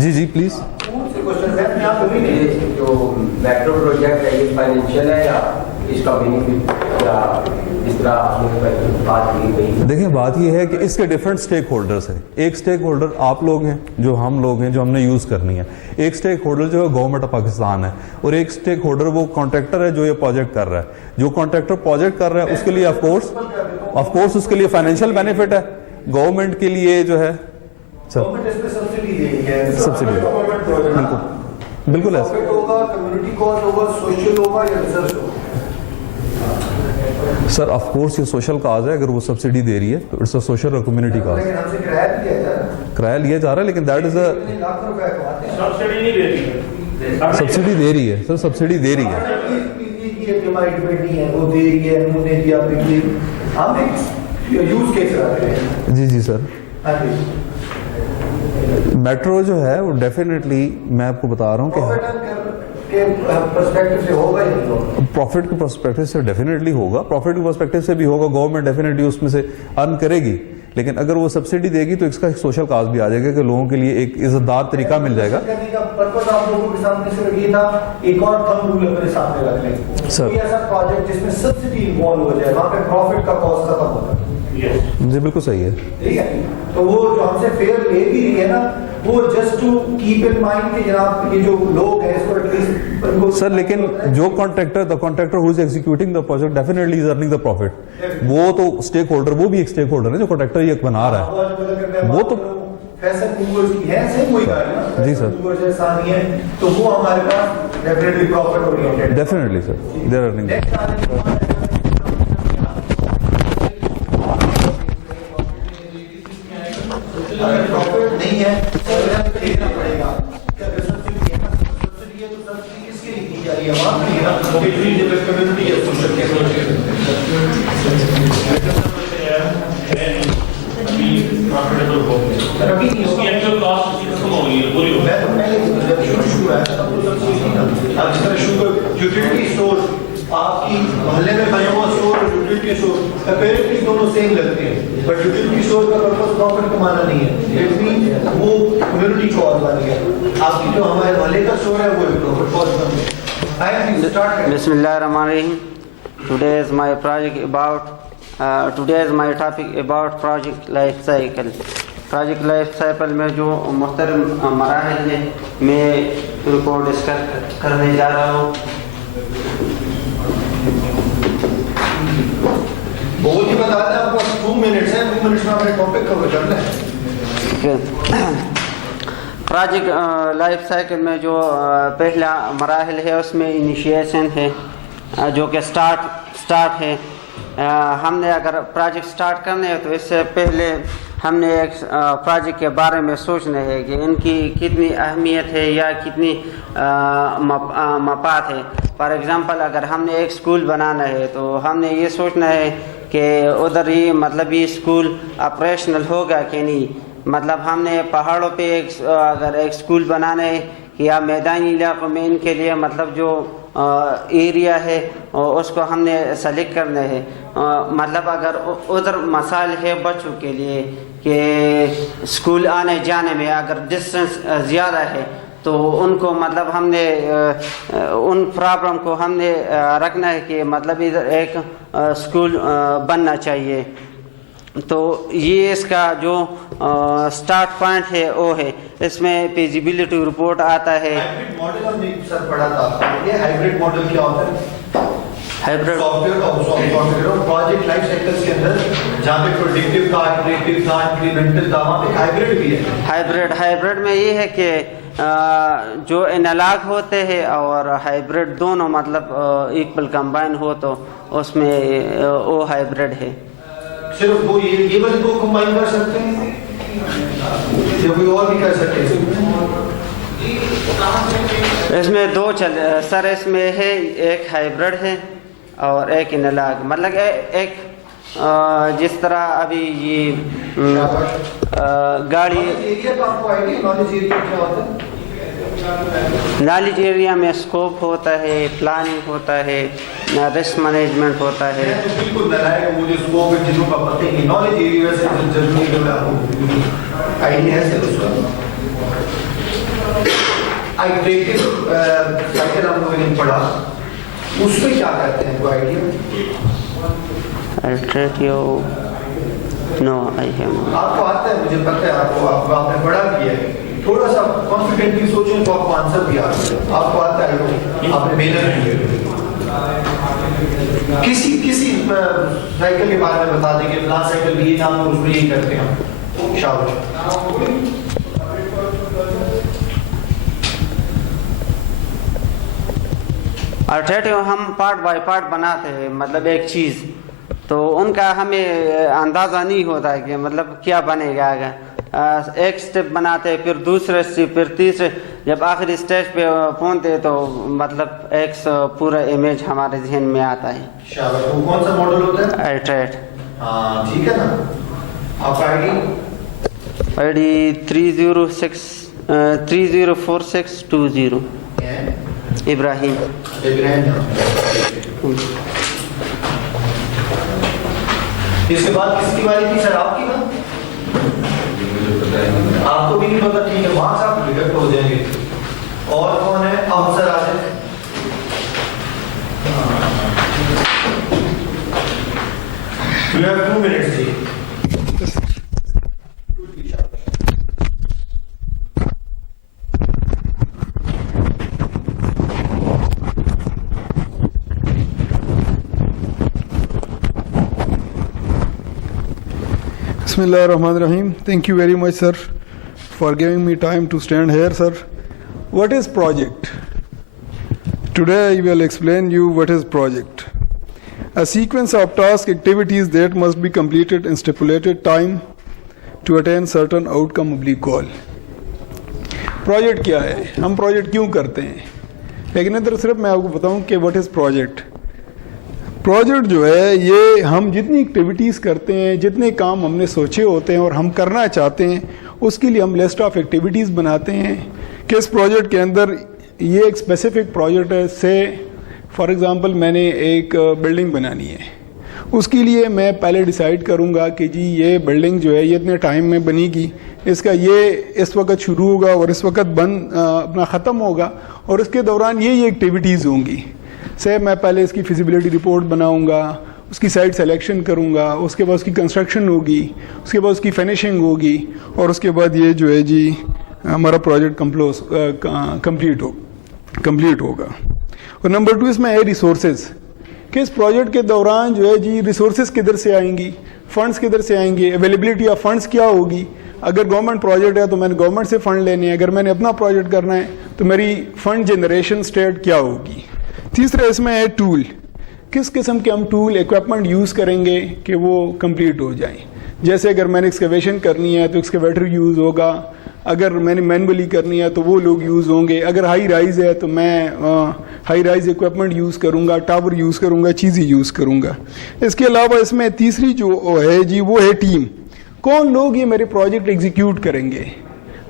जी जी प्लीज। जो मेट्रो प्रोजेक्ट है ये फाइनेंशियल है या इसका बेनिफिट या इस तरह आपने बात की गई? देखिए बात ये है कि इसके डिफरेंट स्टेक होल्डर्स हैं। एक स्टेक होल्डर आप लोग हैं, जो हम लोग हैं, जो हमने यूज करनी है। एक स्टेक होल्डर जो है गवर्नमेंट ऑफ पाकिस्तान है, और एक स्टेक होल्डर वो कॉन्ट्रैक्टर है जो ये प्रोजेक्ट कर रहा है। जो कॉन्ट्रैक्टर प्रोजेक्ट कर रहा है उसके लिए ऑफ कोर्स उसके लिए फाइनेंशियल बेनिफिट है। गवर्नमेंट के लिए जो है सब्सिडी बिल्कुल बिल्कुल ऐसा होगा, कम्युनिटी कॉज होगा, सोशल होगा या रिसर्च होगा? सर ऑफ कोर्स ये सोशल काज है, अगर वो सब्सिडी दे रही है तो इट्स अ सोशल और कम्युनिटी काज। हमसे किराया लिया जा रहा है, लेकिन दैट इज अ सब्सिडी नहीं दे रही है। सब्सिडी दे रही है सर, सब्सिडी दे रही है। वो दे रही है, उन्होंने दिया, हम एक यूज केस रखते हैं। जी जी सर। हाँ जी, मेट्रो जो है वो डेफिनेटली मैं आपको बता रहा हूँ कि पर्सपेक्टिव से होगा या नहीं होगा? प्रॉफिट के पर्सपेक्टिव से डेफिनेटली होगा, प्रॉफिट के पर्सपेक्टिव से भी होगा। गवर्नमेंट डेफिनेटली उसमें से अर्न करेगी, लेकिन अगर वो सब्सिडी देगी तो इसका एक सोशल काज भी आ जाएगा कि लोगों के लिए एक इज्जतदार तरीका मिल जाएगा। पर्पस आप लोगों के सामने सिर्फ ये था, एक और थंब रूल अपने सामने रख लें। सर। कोई ऐसा प्रोजेक्ट जिसमें सब्सिडी इन्वॉल्व हो जाए, वहाँ पे प्रॉफिट का कॉस्ट खत्म होता है। जी बिल्कुल सही है। ठीक है, तो वो जो हमसे फेयर ले भी रही है ना, वो just to keep in mind कि जनाब ये जो लोग हैं इसको एटलीस्ट सर, लेकिन जो the contractor who is executing the project definitely is earning the profit. वो तो स्टेक होल्डर, वो भी एक स्टेक होल्डर है जो कॉन्ट्रैक्टर ये बना रहा है। वो तो फैसल मूवर्स की है, सेम वही बात है ना। जी सर। मूवर्स जैसा नहीं है, तो वो हमारे पास definitely profit oriented. Definitely sir, they are earning. हैं देखना पड़ेगा। क्या सब्सिडी है ना, सब्सिडी है तो सब्सिडी किसके लिए दी जा रही है? आवाम के लिए ना, कम्युनिटी है, सोशल के अभी इसकी एक्चुअल कॉस्ट खत्म हो गई है पूरी। मैं तो पहले जब शुरू हुआ है तब तो सब्सिडी थी ना। अब जिस तरह शुरू यूटिलिटी स्टोर आपकी मोहल्ले में बने हुआ स्टोर और यूटिलिटी स्टोर अपेरेंटली दोनों सेम लगते हैं, बट यूटिलिटी स्टोर का पर्पस प्रॉफिट कमाना नहीं है। इट मीन वो कम्युनिटी कॉज बन गया। आपकी जो हमारे मोहल्ले का स्टोर है वो एक प्रॉफिट कॉज बन गया। Bismillahirrahmanirrahim. Today is my topic about project life cycle. Project life cycle में जो मुख्तलिफ मराहिल हैं मैं उनको डिस्कस करने जा रहा हूँ। बहुत ही बता दें आपको 2 मिनट्स हैं, 2 मिनट्स में आपने टॉपिक कवर करना है। प्रोजेक्ट लाइफ साइकिल में जो पहला मराहिल है उसमें इनिशिएशन है जो कि स्टार्ट है। हमने अगर प्रोजेक्ट स्टार्ट करने है तो इससे पहले हमने एक प्रोजेक्ट के बारे में सोचना है कि इनकी कितनी अहमियत है या कितनी मफाद है। फॉर एग्ज़ाम्पल अगर हमने एक स्कूल बनाना है तो हमने ये सोचना है कि उधर ही मतलब ये स्कूल ऑपरेशनल होगा कि नहीं। मतलब हमने पहाड़ों पे अगर एक स्कूल बनाना है या मैदानी इलाकों में इनके लिए मतलब जो एरिया है उसको हमने सेलेक्ट करना है। मतलब अगर उधर मसाइल है बच्चों के लिए कि स्कूल आने जाने में अगर डिस्टेंस ज़्यादा है तो उनको मतलब हमने उन प्रॉब्लम को हमने रखना है कि मतलब इधर एक स्कूल बनना चाहिए। तो ये इसका जो स्टार्ट पॉइंट है वो है। इसमें फिजिबिलिटी रिपोर्ट आता है। हाइब्रिड मॉडल हमने सर पढ़ा था। ये हाइब्रिड मॉडल क्या होता है? Hybrid software project life cycle के अंदर जहाँ पे प्रोडक्टिव था, इटरेटिव था, इंक्रीमेंटल था, वहाँ पे हाइब्रिड भी है। हाइब्रिड में ये है कि जो एनालॉग होते हैं और हाइब्रिड दोनों मतलब इक्वल कंबाइन हो तो उसमें वो हाइब्रिड है। सिर्फ वो ये वाले दो कंबाइन कर सकते हैं या कोई और भी कर सकते हैं? इसमें दो सर इसमें है एक हाइब्रिड है और एक एनालॉग। मतलब एक जिस तरह अभी ये गाड़ी नॉलेज एरिया में स्कोप होता है, प्लानिंग होता है, रिस्क मैनेजमेंट होता है। बिल्कुल मुझे स्कोप है जिसको का पता ही नहीं। नॉलेज एरिया से जरूरी है आपको आइडिया है सर उसका। आइटरेटिव साइकिल हम लोगों ने पढ़ा, उसमें क्या करते हैं कोई idea? Iterative no I have. आपको आता है, मुझे पता है आपको आपने पढ़ा भी है। थोड़ा सा कॉन्फिडेंटली सोचें तो आपको आंसर भी आता है। आपको आता है तो आपने मेहनत की है। किसी साइकिल के बारे में बता देंगे, प्लान साइकिल भी ये नाम और उसमें यही करते हैं। शाबाश। अल्टरनेटिव हम पार्ट बाय पार्ट बनाते हैं मतलब एक चीज़, तो उनका हमें अंदाज़ा नहीं होता है कि मतलब क्या बनेगा। आगे एक स्टेप बनाते हैं, फिर दूसरे स्टेप, फिर तीसरे, जब आखिरी स्टेज पे पहुंचते तो मतलब एक पूरा इमेज हमारे जहन में आता है। शाबाश। वो कौन सा मॉडल होता है? अल्टरेट। हाँ ठीक है ना। आपका आईडी 304620 इब्राहिम। इसके बाद किसकी बारी थी सर? आपकी ना? आपको भी नहीं पता? ठीक है, वहां से आप रिजेक्ट हो जाएंगे। और कौन है? अब सर आ जाए। You have 2 minutes जी। Bismillahirrahmanirrahim. Thank you very much, sir, for giving me time to stand here, sir. What is project? Today I will explain you what is project. A sequence of task activities that must be completed in stipulated time to attain certain outcome oblique goal. Project क्या है, हम project क्यों करते हैं। लेकिन इधर सिर्फ मैं आपको बताऊं कि व्हाट इज़ प्रोजेक्ट। प्रोजेक्ट जो है ये हम जितनी एक्टिविटीज़ करते हैं, जितने काम हमने सोचे होते हैं और हम करना चाहते हैं, उसके लिए हम लिस्ट ऑफ एक्टिविटीज़ बनाते हैं कि इस प्रोजेक्ट के अंदर ये एक स्पेसिफिक प्रोजेक्ट है। से फॉर एग्ज़ाम्पल मैंने एक बिल्डिंग बनानी है, उसके लिए मैं पहले डिसाइड करूँगा कि जी ये बिल्डिंग जो है ये इतने टाइम में बनेगी, इसका ये इस वक्त शुरू होगा और इस वक्त अपना ख़त्म होगा, और इसके दौरान ये एक्टिविटीज़ होंगी। से मैं पहले इसकी फिजिबिलिटी रिपोर्ट बनाऊंगा, उसकी साइट सिलेक्शन करूंगा, उसके बाद उसकी कंस्ट्रक्शन होगी, उसके बाद उसकी फिनिशिंग होगी, और उसके बाद ये जो है जी हमारा प्रोजेक्ट कंप्लीट होगा। और नंबर 2 इसमें है रिसोर्सेज, कि इस प्रोजेक्ट के दौरान जो है जी रिसोर्सेज किधर से आएंगी, फंड्स किधर से आएंगे, अवेलेबिलिटी ऑफ फंड्स क्या होगी। अगर गवर्नमेंट प्रोजेक्ट है तो मैंने गवर्नमेंट से फ़ंड लेने हैं, अगर मैंने अपना प्रोजेक्ट करना है तो मेरी फ़ंड जनरेशन स्टेट क्या होगी। तीसरा इसमें है टूल, किस किस्म के हम टूल इक्विपमेंट यूज़ करेंगे कि वो कंप्लीट हो जाएं। जैसे अगर मैंने एक्सकवेशन करनी है तो एक्सकवेटर यूज़ होगा, अगर मैंने मैनुअली करनी है तो वो लोग यूज़ होंगे, अगर हाई राइज है तो मैं हाई राइज इक्विपमेंट यूज़ करूँगा, टावर यूज़ करूँगा, चीज़ें यूज़ करूँगा। इसके अलावा इसमें तीसरी जो है जी वो है टीम, कौन लोग ये मेरे प्रोजेक्ट एग्जीक्यूट करेंगे।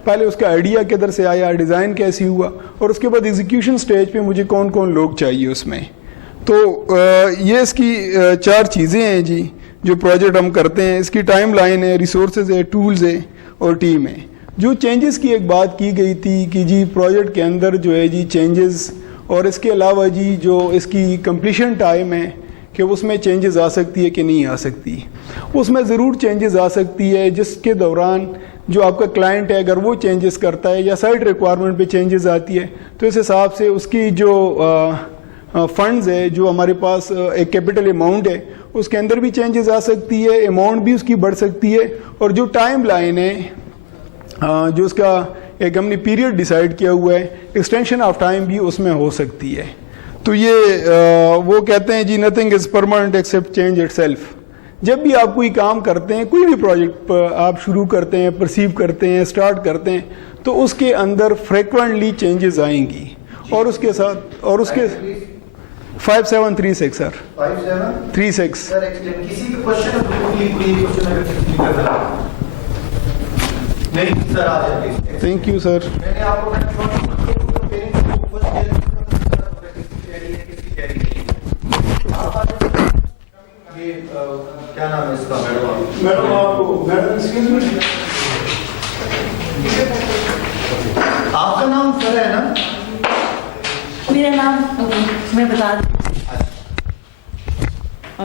पहले उसका आइडिया किधर से आया, डिज़ाइन कैसी हुआ, और उसके बाद एग्जीक्यूशन स्टेज पे मुझे कौन कौन लोग चाहिए उसमें। तो ये इसकी 4 चीज़ें हैं जी जो प्रोजेक्ट हम करते हैं। इसकी टाइम लाइन है, रिसोर्सेज है, टूल्स है और टीम है। जो चेंजेस की एक बात की गई थी कि जी प्रोजेक्ट के अंदर जो है जी चेंजेस, और इसके अलावा जी जो इसकी कंप्लीशन टाइम है कि उसमें चेंजेस आ सकती है कि नहीं आ सकती। उसमें ज़रूर चेंजेस आ सकती है, जिसके दौरान जो आपका क्लाइंट है अगर वो चेंजेस करता है या साइट रिक्वायरमेंट पे चेंजेस आती है तो इस हिसाब से उसकी जो फंड्स है, जो हमारे पास एक कैपिटल अमाउंट है, उसके अंदर भी चेंजेस आ सकती है, अमाउंट भी उसकी बढ़ सकती है, और जो टाइम लाइन है जो उसका एक हमने पीरियड डिसाइड किया हुआ है, एक्सटेंशन ऑफ टाइम भी उसमें हो सकती है। तो ये वो कहते हैं जी nothing is permanent except change itself. जब भी आप कोई काम करते हैं, कोई भी प्रोजेक्ट आप शुरू करते हैं, परसीव करते हैं, स्टार्ट करते हैं, तो उसके अंदर फ्रिक्वेंटली चेंजेस आएंगी, और उसके साथ और उसके 5736 सर 5736 सर एक्सप्लेन किसी का क्वेश्चन है, कोई क्वेश्चन है नहीं सर आ जाए। Thank you sir. मैंने आपको क्या नाम है इसका मैडम आपको मैडम एक्सक्यूज मी, आपका नाम सर है ना? मेरा नाम मैं बता दूँ।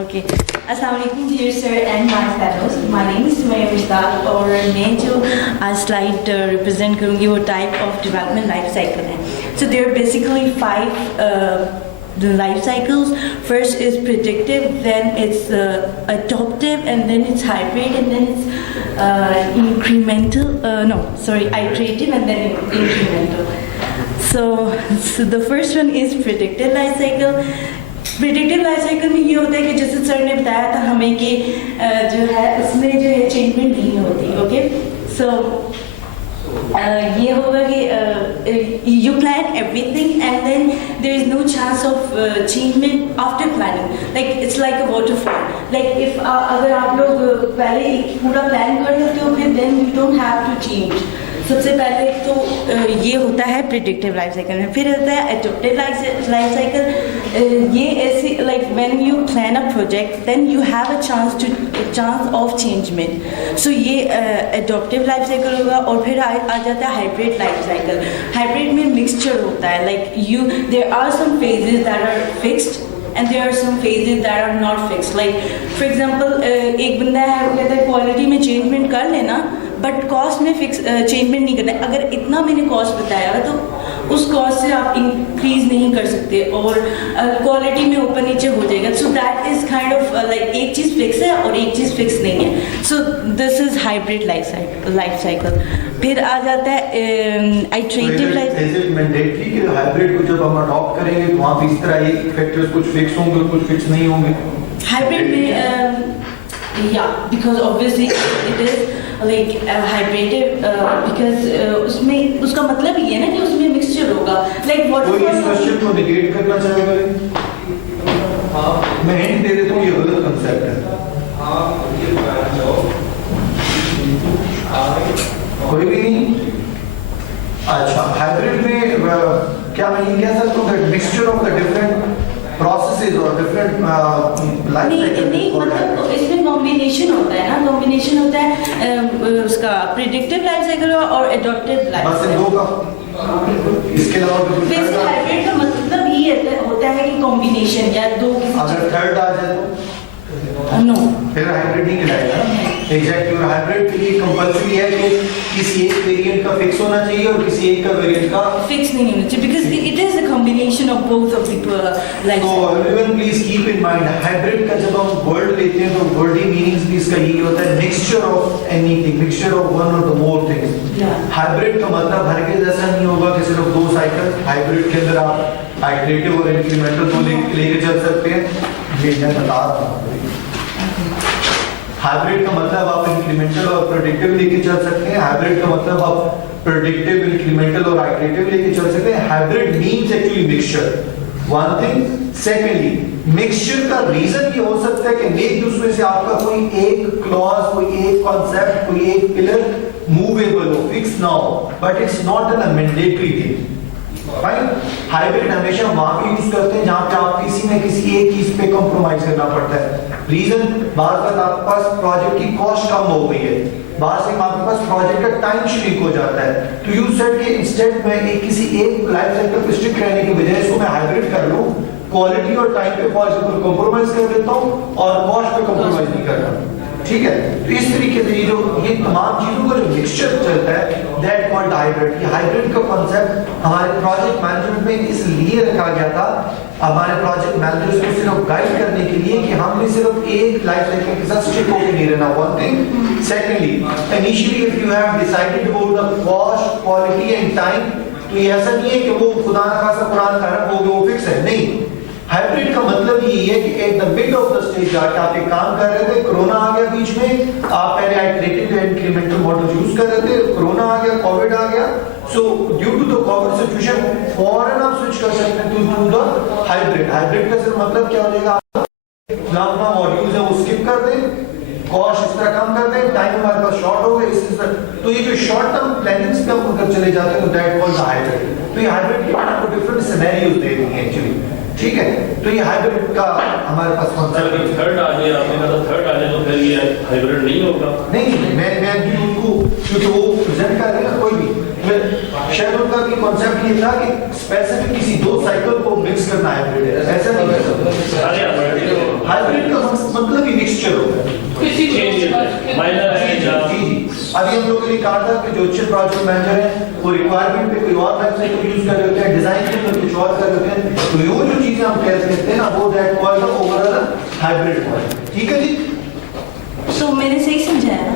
ओके, अस्सलाम वालेकुम dear sir and my fellows, my name is Sumaiya Mushtaq, और मैं जो आज स्लाइड रिप्रेजेंट करूँगी वो type of development life cycle है। So there are basically 5 the life cycles. First is predictive, then it's adoptive, and then it's hybrid, and then it's incremental. Iterative, and then incremental. So the first one is predictive life cycle. Predictive life cycle में ये होता है कि जैसे sir ने बताया था हमें कि जो है उसमें जो है चेंजमेंट नहीं होती। ओके, सो ये होगा कि you plan everything and then there is no chance of changement after planning. Like it's like a waterfall. Like if अगर आप लोग पहले एक पूरा प्लान कर लेते हो फिर then you don't have to change. सबसे पहले तो ये होता है प्रिडिक्टिव लाइफ साइकिल में। फिर होता है एडॉप्टिव लाइफ साइकिल। ये ऐसे like when you plan a project then you have a chance of changement. So ये एडॉप्टिव लाइफ साइकिल होगा। और फिर आ जाता है हाइब्रिड लाइफ साइकिल। हाइब्रिड में मिक्सचर होता है, like there are some phases that are fixed and there are some phases that are not fixed. Like for example एक बंदा है वो कहता है क्वालिटी में चेंजमेंट कर लेना बट कॉस्ट में फिक्स चेंजमेंट नहीं करना है। अगर इतना मैंने कॉस्ट बताया तो उस कॉस्ट से आप इंक्रीज नहीं कर सकते और क्वालिटी में ऊपर नीचे हो जाएगा। So that is kind of like एक चीज़ फिक्स है और एक चीज़ फिक्स नहीं है। So this is hybrid life cycle. फिर आ जाता है आइटरेटिव लाइफ। मैंडेटरी कि हाइब्रिड को जब हम अडॉप्ट करेंगे तो वहाँ पे इस तरह ये फैक्टर्स कुछ फिक्स होंगे कुछ फिक्स नहीं होंगे। हाइब्रिड में या because obviously it is like hybrid because उसमें उसका मतलब ये है ना कि उसमें मिक्सचर होगा like what कोई इस क्वेश्चन को निगेट करना चाहेगा? मैं हिंट दे देता हूँ, ये गलत कंसेप्ट है। कोई भी नहीं? अच्छा, हाइब्रिड में क्या मैं ये कह सकता हूँ mixture of the different processes और डिफरेंट लाइफ साइकिल? नहीं मतलब इसमें कॉम्बिनेशन होता है ना, कॉम्बिनेशन होता है उसका प्रिडिक्टिव लाइफ साइकिल और एडॉप्टिव लाइफ बस इन दो का, इसके अलावा बेसिक हाइब्रिड का मतलब ये होता है कि कॉम्बिनेशन या दो अगर थर्ड आ जाए तो नो फिर हाइब्रिड नहीं कहलाएगा। एग्जैक्टली, और हाइब्रिड के लिए कंपल्सरी है कि किसी एक वेरिएंट का फिक्स होना चाहिए और किसी एक का वेरिएंट का फिक्स नहीं होना चाहिए because it is a combination of both of the life. तो everyone please keep in mind, hybrid का जब हम वर्ड लेते हैं तो वर्डी मीनिंग्स भी इसका यही होता है, mixture of anything, mixture of one और द मोर थिंग्स। हाइब्रिड का मतलब हर के जैसा नहीं होगा कि सिर्फ दो साइकिल, हाइब्रिड के अंदर आप आइटरेटिव और इंक्रीमेंटल दो लेके चल सकते हैं। ये मैं बता रहा हूँ, हाइब्रिड का मतलब आप इंक्रीमेंटल और प्रेडिक्टिव लेके चल सकते हैं, हाइब्रिड का मतलब आप प्रेडिक्टिव, इंक्रीमेंटल और आइटरेटिव लेके चल सकते हैं। Hybrid means actually mixture, one thing. Secondly, mixture का रीजन ये हो सकता है कि मेक उसमें से आपका कोई एक क्लॉज, कोई एक कॉन्सेप्ट, कोई एक पिलर मूवेबल हो, फिक्स ना हो, but it's not N mandatory thing. Hybrid हमेशा वहां पे यूज करते हैं जहां पे आप किसी न किसी एक चीज पे कॉम्प्रोमाइज करना पड़ता है। रीजन, बार बार आपके पास प्रोजेक्ट की कॉस्ट कम हो गई है, बाहर से आपके पास प्रोजेक्ट का टाइम श्रिंक हो जाता है, तो यू सेड कि इंस्टेड में किसी एक लाइफ साइकिल पे स्टिक रहने की बजाय इसको मैं हाइब्रिड कर लूं, क्वालिटी और टाइम पे फॉर एग्जांपल कॉम्प्रोमाइज कर देता हूं और कॉस्ट पे कॉम्प्रोमाइज नहीं कर रहा। ठीक है, तो इस तरीके से ये तमाम चीजों का जो मिक्सचर चलता है दैट कॉल्ड हाइब्रिड। ये हाइब्रिड का कॉन्सेप्ट हमारे प्रोजेक्ट मैनेजमेंट में इसलिए रखा गया था, हमारे प्रोजेक्ट मैनेजर्स को सिर्फ गाइड करने के लिए कि हमने सिर्फ एक लाइफ साइकिल के साथ स्टिक होकर नहीं रहना, one thing. Secondly, initially if you have decided about the cost, quality and time, तो ये ऐसा नहीं है कि वो खुदा ना खासा कुरान खराब हो गया वो फिक्स है, नहीं। हाइब्रिड का मतलब ये है कि at the mid of the stage जाके आप एक काम कर रहे थे, कोरोना आ गया बीच में, आप पहले आइटरेटिव इंक्रीमेंटल मॉडल यूज कर रहे थे, कोरोना आ गया, कोविड आ गया, so due to the Covid situation फौरन आप स्विच कर सकते हैं टू द हाइब्रिड। हाइब्रिड का सिर्फ मतलब क्या हो जाएगा, अपना मॉड्यूल्स है वो स्किप कर दें, कॉस्ट इस तरह कम कर दें, टाइम हमारे पास शॉर्ट हो गया, इस तरह। तो ये जो शॉर्ट टर्म प्लानिंग्स पे हम अगर चले जाते हैं तो दैट कॉल्ड हाइब्रिड। तो ये हाइब्रिड के आपको डिफरेंट सिनेरियोज दे देंगे एक्चुअली, ठीक है। तो ये हाइब्रिड का हमारे पास कॉन्सेप्ट थर्ड आ गया, आपने कहा थर्ड आ जाए तो फिर ये हाइब्रिड नहीं होगा। नहीं, मैं उनको क्योंकि वो प्रेजेंट कर रहे हैं कोई भी, शायद उनका की कॉन्सेप्ट ये था कि स्पेसिफिक किसी दो साइकिल को मिक्स करना हाइब्रिड है, ऐसा नहीं है। हाइब्रिड का मतलब ही मिक्सचर होता है, किसी चीज माइनर है या अभी हम लोगों ने कहा था कि जो अच्छे प्रोजेक्ट मैनेजर हैं वो रिक्वायरमेंट पे कोई और वेबसाइट को यूज कर रहे होते हैं, डिजाइन के लिए कुछ और कर रहे होते हैं, तो वो जो चीजें हम कह सकते हैं ना वो that called overall hybrid model. ठीक है जी, सो मैंने सही समझाया ना?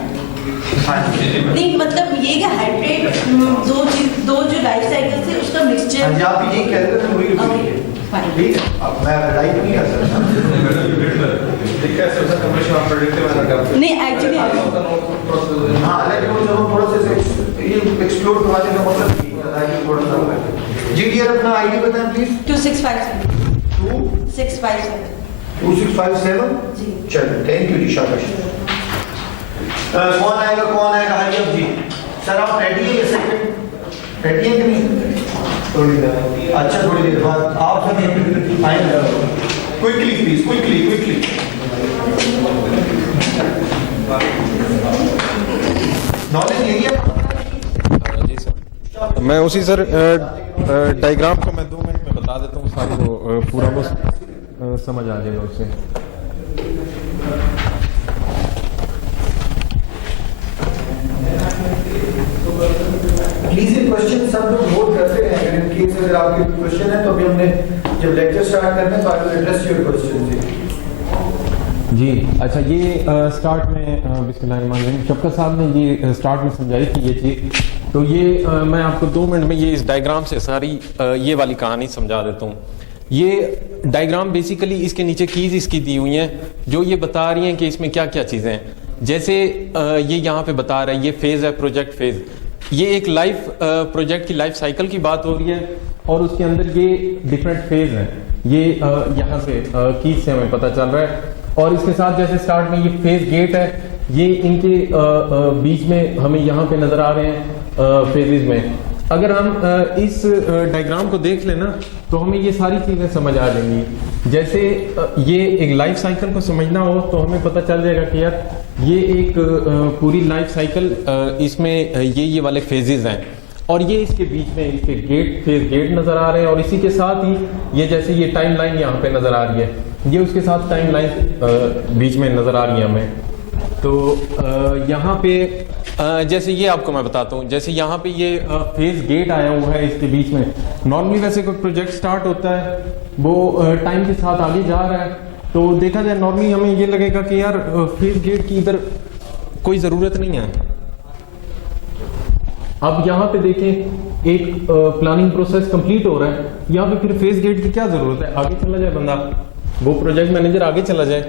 नहीं मतलब ये कि हाइब्रिड दो जो लाइफ साइकिल थे उसका मिक्सचर। आप ये कह रहे थे वही ठीक है, अब मैं राइट नहीं कर सकता। नहीं एक्चुअली हाँ, लेकिन वो जब थोड़ा सा ये एक्सप्लोर करवाने का मतलब थोड़ा सा जीडीआर अपना आईडी बताएं प्लीज। 2657 2657 जी। चलो थैंक यू जी, शाबाश। कौन आएगा हरियम जी? सर आप रेडी है? ये सेकंड रेडी है कि नहीं? थोड़ी देर, अच्छा थोड़ी देर बाद आप सब आएंगे। Quickly please, quickly. नॉलेज यही है जी सर। मैं उसी सर डायग्राम को मैं 2 मिनट में बता देता हूँ, सारी को पूरा बस समझ आ जाएगा उससे। प्लीज ये क्वेश्चन सब लोग नोट करते हैं, इन केस अगर आपके क्वेश्चन है तो अभी हमने जब लेक्चर स्टार्ट करना है तो I will address your question जी। अच्छा, ये स्टार्ट में बिस्मिल्लाहिर्रहमानिर्रहीम शफकत साहब ने ये स्टार्ट में समझाई थी ये चीज़, तो ये मैं आपको 2 मिनट में ये इस डायग्राम से सारी ये वाली कहानी समझा देता हूँ। ये डायग्राम बेसिकली इसके नीचे कीज इसकी दी हुई हैं जो ये बता रही हैं कि इसमें क्या क्या चीज़ें हैं। जैसे ये यहाँ पे बता रहा है, ये फेज है प्रोजेक्ट फेज, ये एक लाइफ प्रोजेक्ट की लाइफ साइकिल की बात हो रही है और उसके अंदर ये डिफरेंट फेज हैं, ये यहाँ से कीज से हमें पता चल रहा है। और इसके साथ जैसे स्टार्ट में ये फेज गेट है, ये इनके बीच में हमें यहाँ पे नजर आ रहे हैं फेजेस में। अगर हम इस डायग्राम को देख लेना तो हमें ये सारी चीजें समझ आ जाएंगी। जैसे ये एक लाइफ साइकिल को समझना हो तो हमें पता चल जाएगा कि यार ये एक पूरी लाइफ साइकिल, इसमें ये वाले फेजेस हैं और ये इसके बीच में इसके फेज गेट नजर आ रहे हैं और इसी के साथ ही ये जैसे ये टाइम लाइन यहाँ पे नजर आ रही है, ये उसके साथ टाइम लाइन बीच में नजर आ रही है हमें। तो यहाँ पे जैसे ये आपको मैं बताता हूँ, जैसे यहाँ पे ये फेज गेट आया हुआ है इसके बीच में। नॉर्मली वैसे कोई प्रोजेक्ट स्टार्ट होता है वो टाइम के साथ आगे जा रहा है, तो देखा जाए नॉर्मली हमें ये लगेगा कि यार फेज गेट की इधर कोई जरूरत नहीं है। अब यहाँ पे देखें एक प्लानिंग प्रोसेस कंप्लीट हो रहा है, यहाँ पे फिर फेज गेट की क्या जरूरत है, आगे चला जाए बंदा, वो प्रोजेक्ट मैनेजर आगे चला जाए।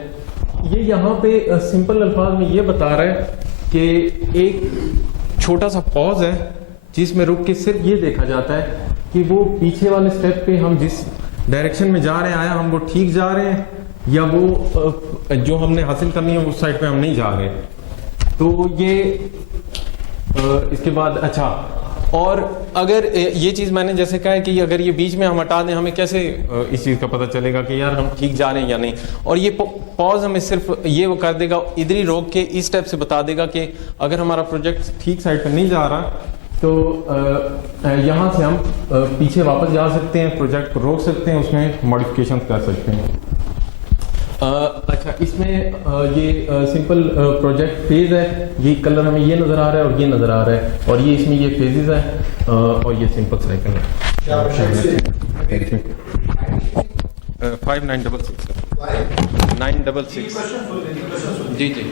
ये यहाँ पे सिंपल अल्फाज में ये बता रहा है कि एक छोटा सा पॉज है जिसमें रुक के सिर्फ ये देखा जाता है कि वो पीछे वाले स्टेप पे हम जिस डायरेक्शन में जा रहे हैं, आया हम वो ठीक जा रहे हैं या वो जो हमने हासिल करनी है उस साइड पे हम नहीं जा रहे। तो ये इसके बाद अच्छा, और अगर ये चीज मैंने जैसे कहा है कि अगर ये बीच में हम हटा दें, हमें कैसे इस चीज का पता चलेगा कि यार हम ठीक जा रहे हैं या नहीं। और ये पॉज हमें सिर्फ ये वो कर देगा, इधर ही रोक के इस स्टेप से बता देगा कि अगर हमारा प्रोजेक्ट ठीक साइड पर नहीं जा रहा तो यहाँ से हम पीछे वापस जा सकते हैं, प्रोजेक्ट को रोक सकते हैं, उसमें मॉडिफिकेशन कर सकते हैं। अच्छा, इसमें ये सिंपल प्रोजेक्ट फेज है, ये कलर हमें ये नजर आ रहा है और ये नजर आ रहा है, और ये इसमें ये फेजेस है और ये सिंपल साइकिल है। 5966 966 जी जी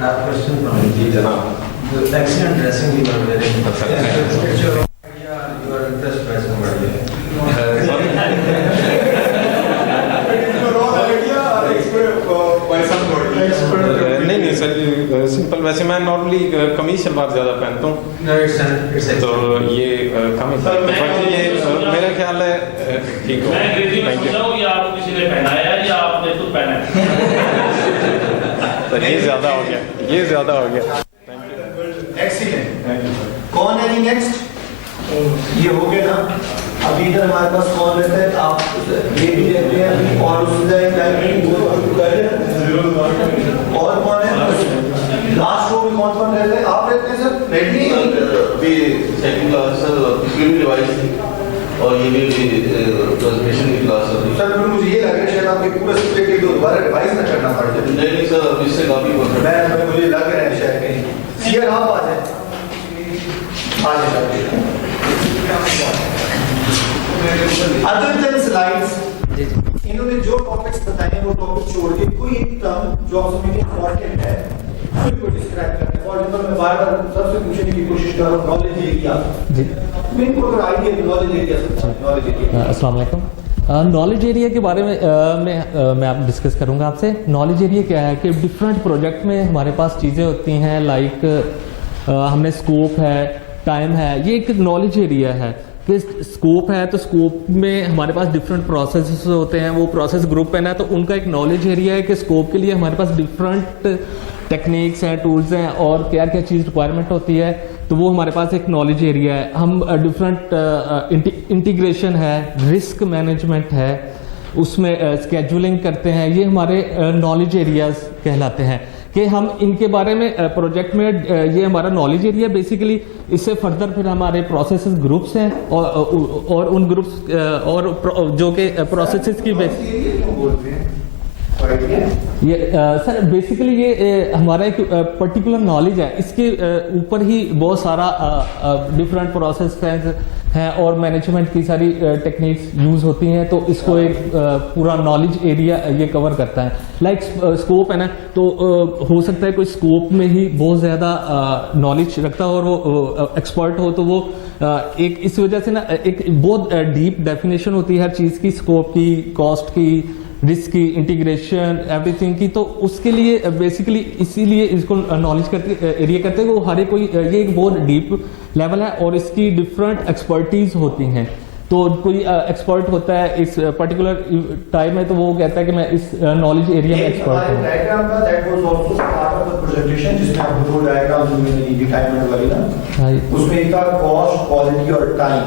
क्वेश्चन जी जनाब, एक्सीलेंट ड्रेसिंग की बात करें नहीं सर, सिंपल वैसे मैं नॉर्मली कमीज शलवार ज्यादा पहनता हूँ तो ये कम ये मेरा ख्याल है ठीक हो। या आपको किसी ने पहनाया या आपने खुद पहना है? तो ये ज्यादा हो गया, ये ज्यादा हो गया। एक्सीलेंट। कौन है जी नेक्स्ट? ये हो गया ना। अभी इधर हमारे पास कौन रहता है, आप ये भी रहते हैं अभी, और और कौन है लास्ट रो में, कौन रहते हैं? आप रहते हैं सर, रेडी अभी सेकंड क्लास सर, डिवाइस थी और ये भी प्रेजेंटेशन की क्लास है सर। मुझे ये लग रहा है शायद आपके पूरा सब्जेक्ट एक दो बार रिवाइज ना करना पड़ जाए। नहीं सर, अभी इससे काफी मैं मुझे लग रहा है शायद कहीं सीयर आप आ जाए, आ जाए। अदर देन स्लाइड्स, इन्होंने जो टॉपिक्स बताए वो टॉपिक छोड़ के कोई एक टर्म जो आप समझे इंपॉर्टेंट है उसको डिस्क्राइब करना है। फॉर एग्जांपल मैं बार-बार सबसे पूछने की कोशिश कर रहा हूं नॉलेज एरिया जी, मेरे को अगर idea knowledge area, knowledge area. अस्सलाम वालेकुम। नॉलेज एरिया के बारे में मैं आप डिस्कस करूंगा आपसे। नॉलेज एरिया क्या है कि डिफरेंट प्रोजेक्ट में हमारे पास चीज़ें होती हैं, लाइक हमने स्कोप है, टाइम है, ये एक नॉलेज एरिया है कि स्कोप है तो स्कोप में हमारे पास डिफरेंट प्रोसेस होते हैं, वो प्रोसेस ग्रुप है ना, तो उनका एक नॉलेज एरिया है कि स्कोप के लिए हमारे पास डिफरेंट टेक्निक्स हैं, टूल्स हैं और क्या क्या चीज़ रिक्वायरमेंट होती है, तो वो हमारे पास एक नॉलेज एरिया है। हम डिफरेंट इंटीग्रेशन है, रिस्क मैनेजमेंट है, उसमें स्केजुलिंग करते हैं, ये हमारे नॉलेज एरियाज कहलाते हैं कि हम इनके बारे में प्रोजेक्ट में ये हमारा नॉलेज एरिया बेसिकली। इससे फर्दर फिर हमारे प्रोसेसेस ग्रुप्स हैं और उन ग्रुप्स और जो कि प्रोसेसेस की ये सर बेसिकली ये हमारा एक पर्टिकुलर नॉलेज है, इसके ऊपर ही बहुत सारा डिफरेंट प्रोसेस हैं और मैनेजमेंट की सारी टेक्निक्स यूज होती हैं, तो इसको एक पूरा नॉलेज एरिया ये कवर करता है। लाइक स्कोप है ना, तो हो सकता है कोई स्कोप में ही बहुत ज़्यादा नॉलेज रखता हो और वो एक्सपर्ट हो, तो वो एक इस वजह से ना एक बहुत डीप डेफिनेशन होती है हर चीज़ की, स्कोप की, कॉस्ट की, रिस्क की, इंटीग्रेशन, एवरीथिंग की, तो उसके लिए बेसिकली इसीलिए इसको नॉलेज करते एरिया करते हैं। वो हर एक कोई ये एक बहुत डीप लेवल है और इसकी डिफरेंट एक्सपर्टीज होती हैं। तो कोई एक्सपर्ट होता है इस पर्टिकुलर टाइम में, तो वो कहता है कि मैं इस नॉलेज एरिया में एक्सपर्ट हूँ। डायग्राम का that was also part of the presentation, जिसमें आपको दो डायग्राम जो मैंने दिखाई वाली ना, उसमें एक था कॉस्ट, क्वालिटी और टाइम।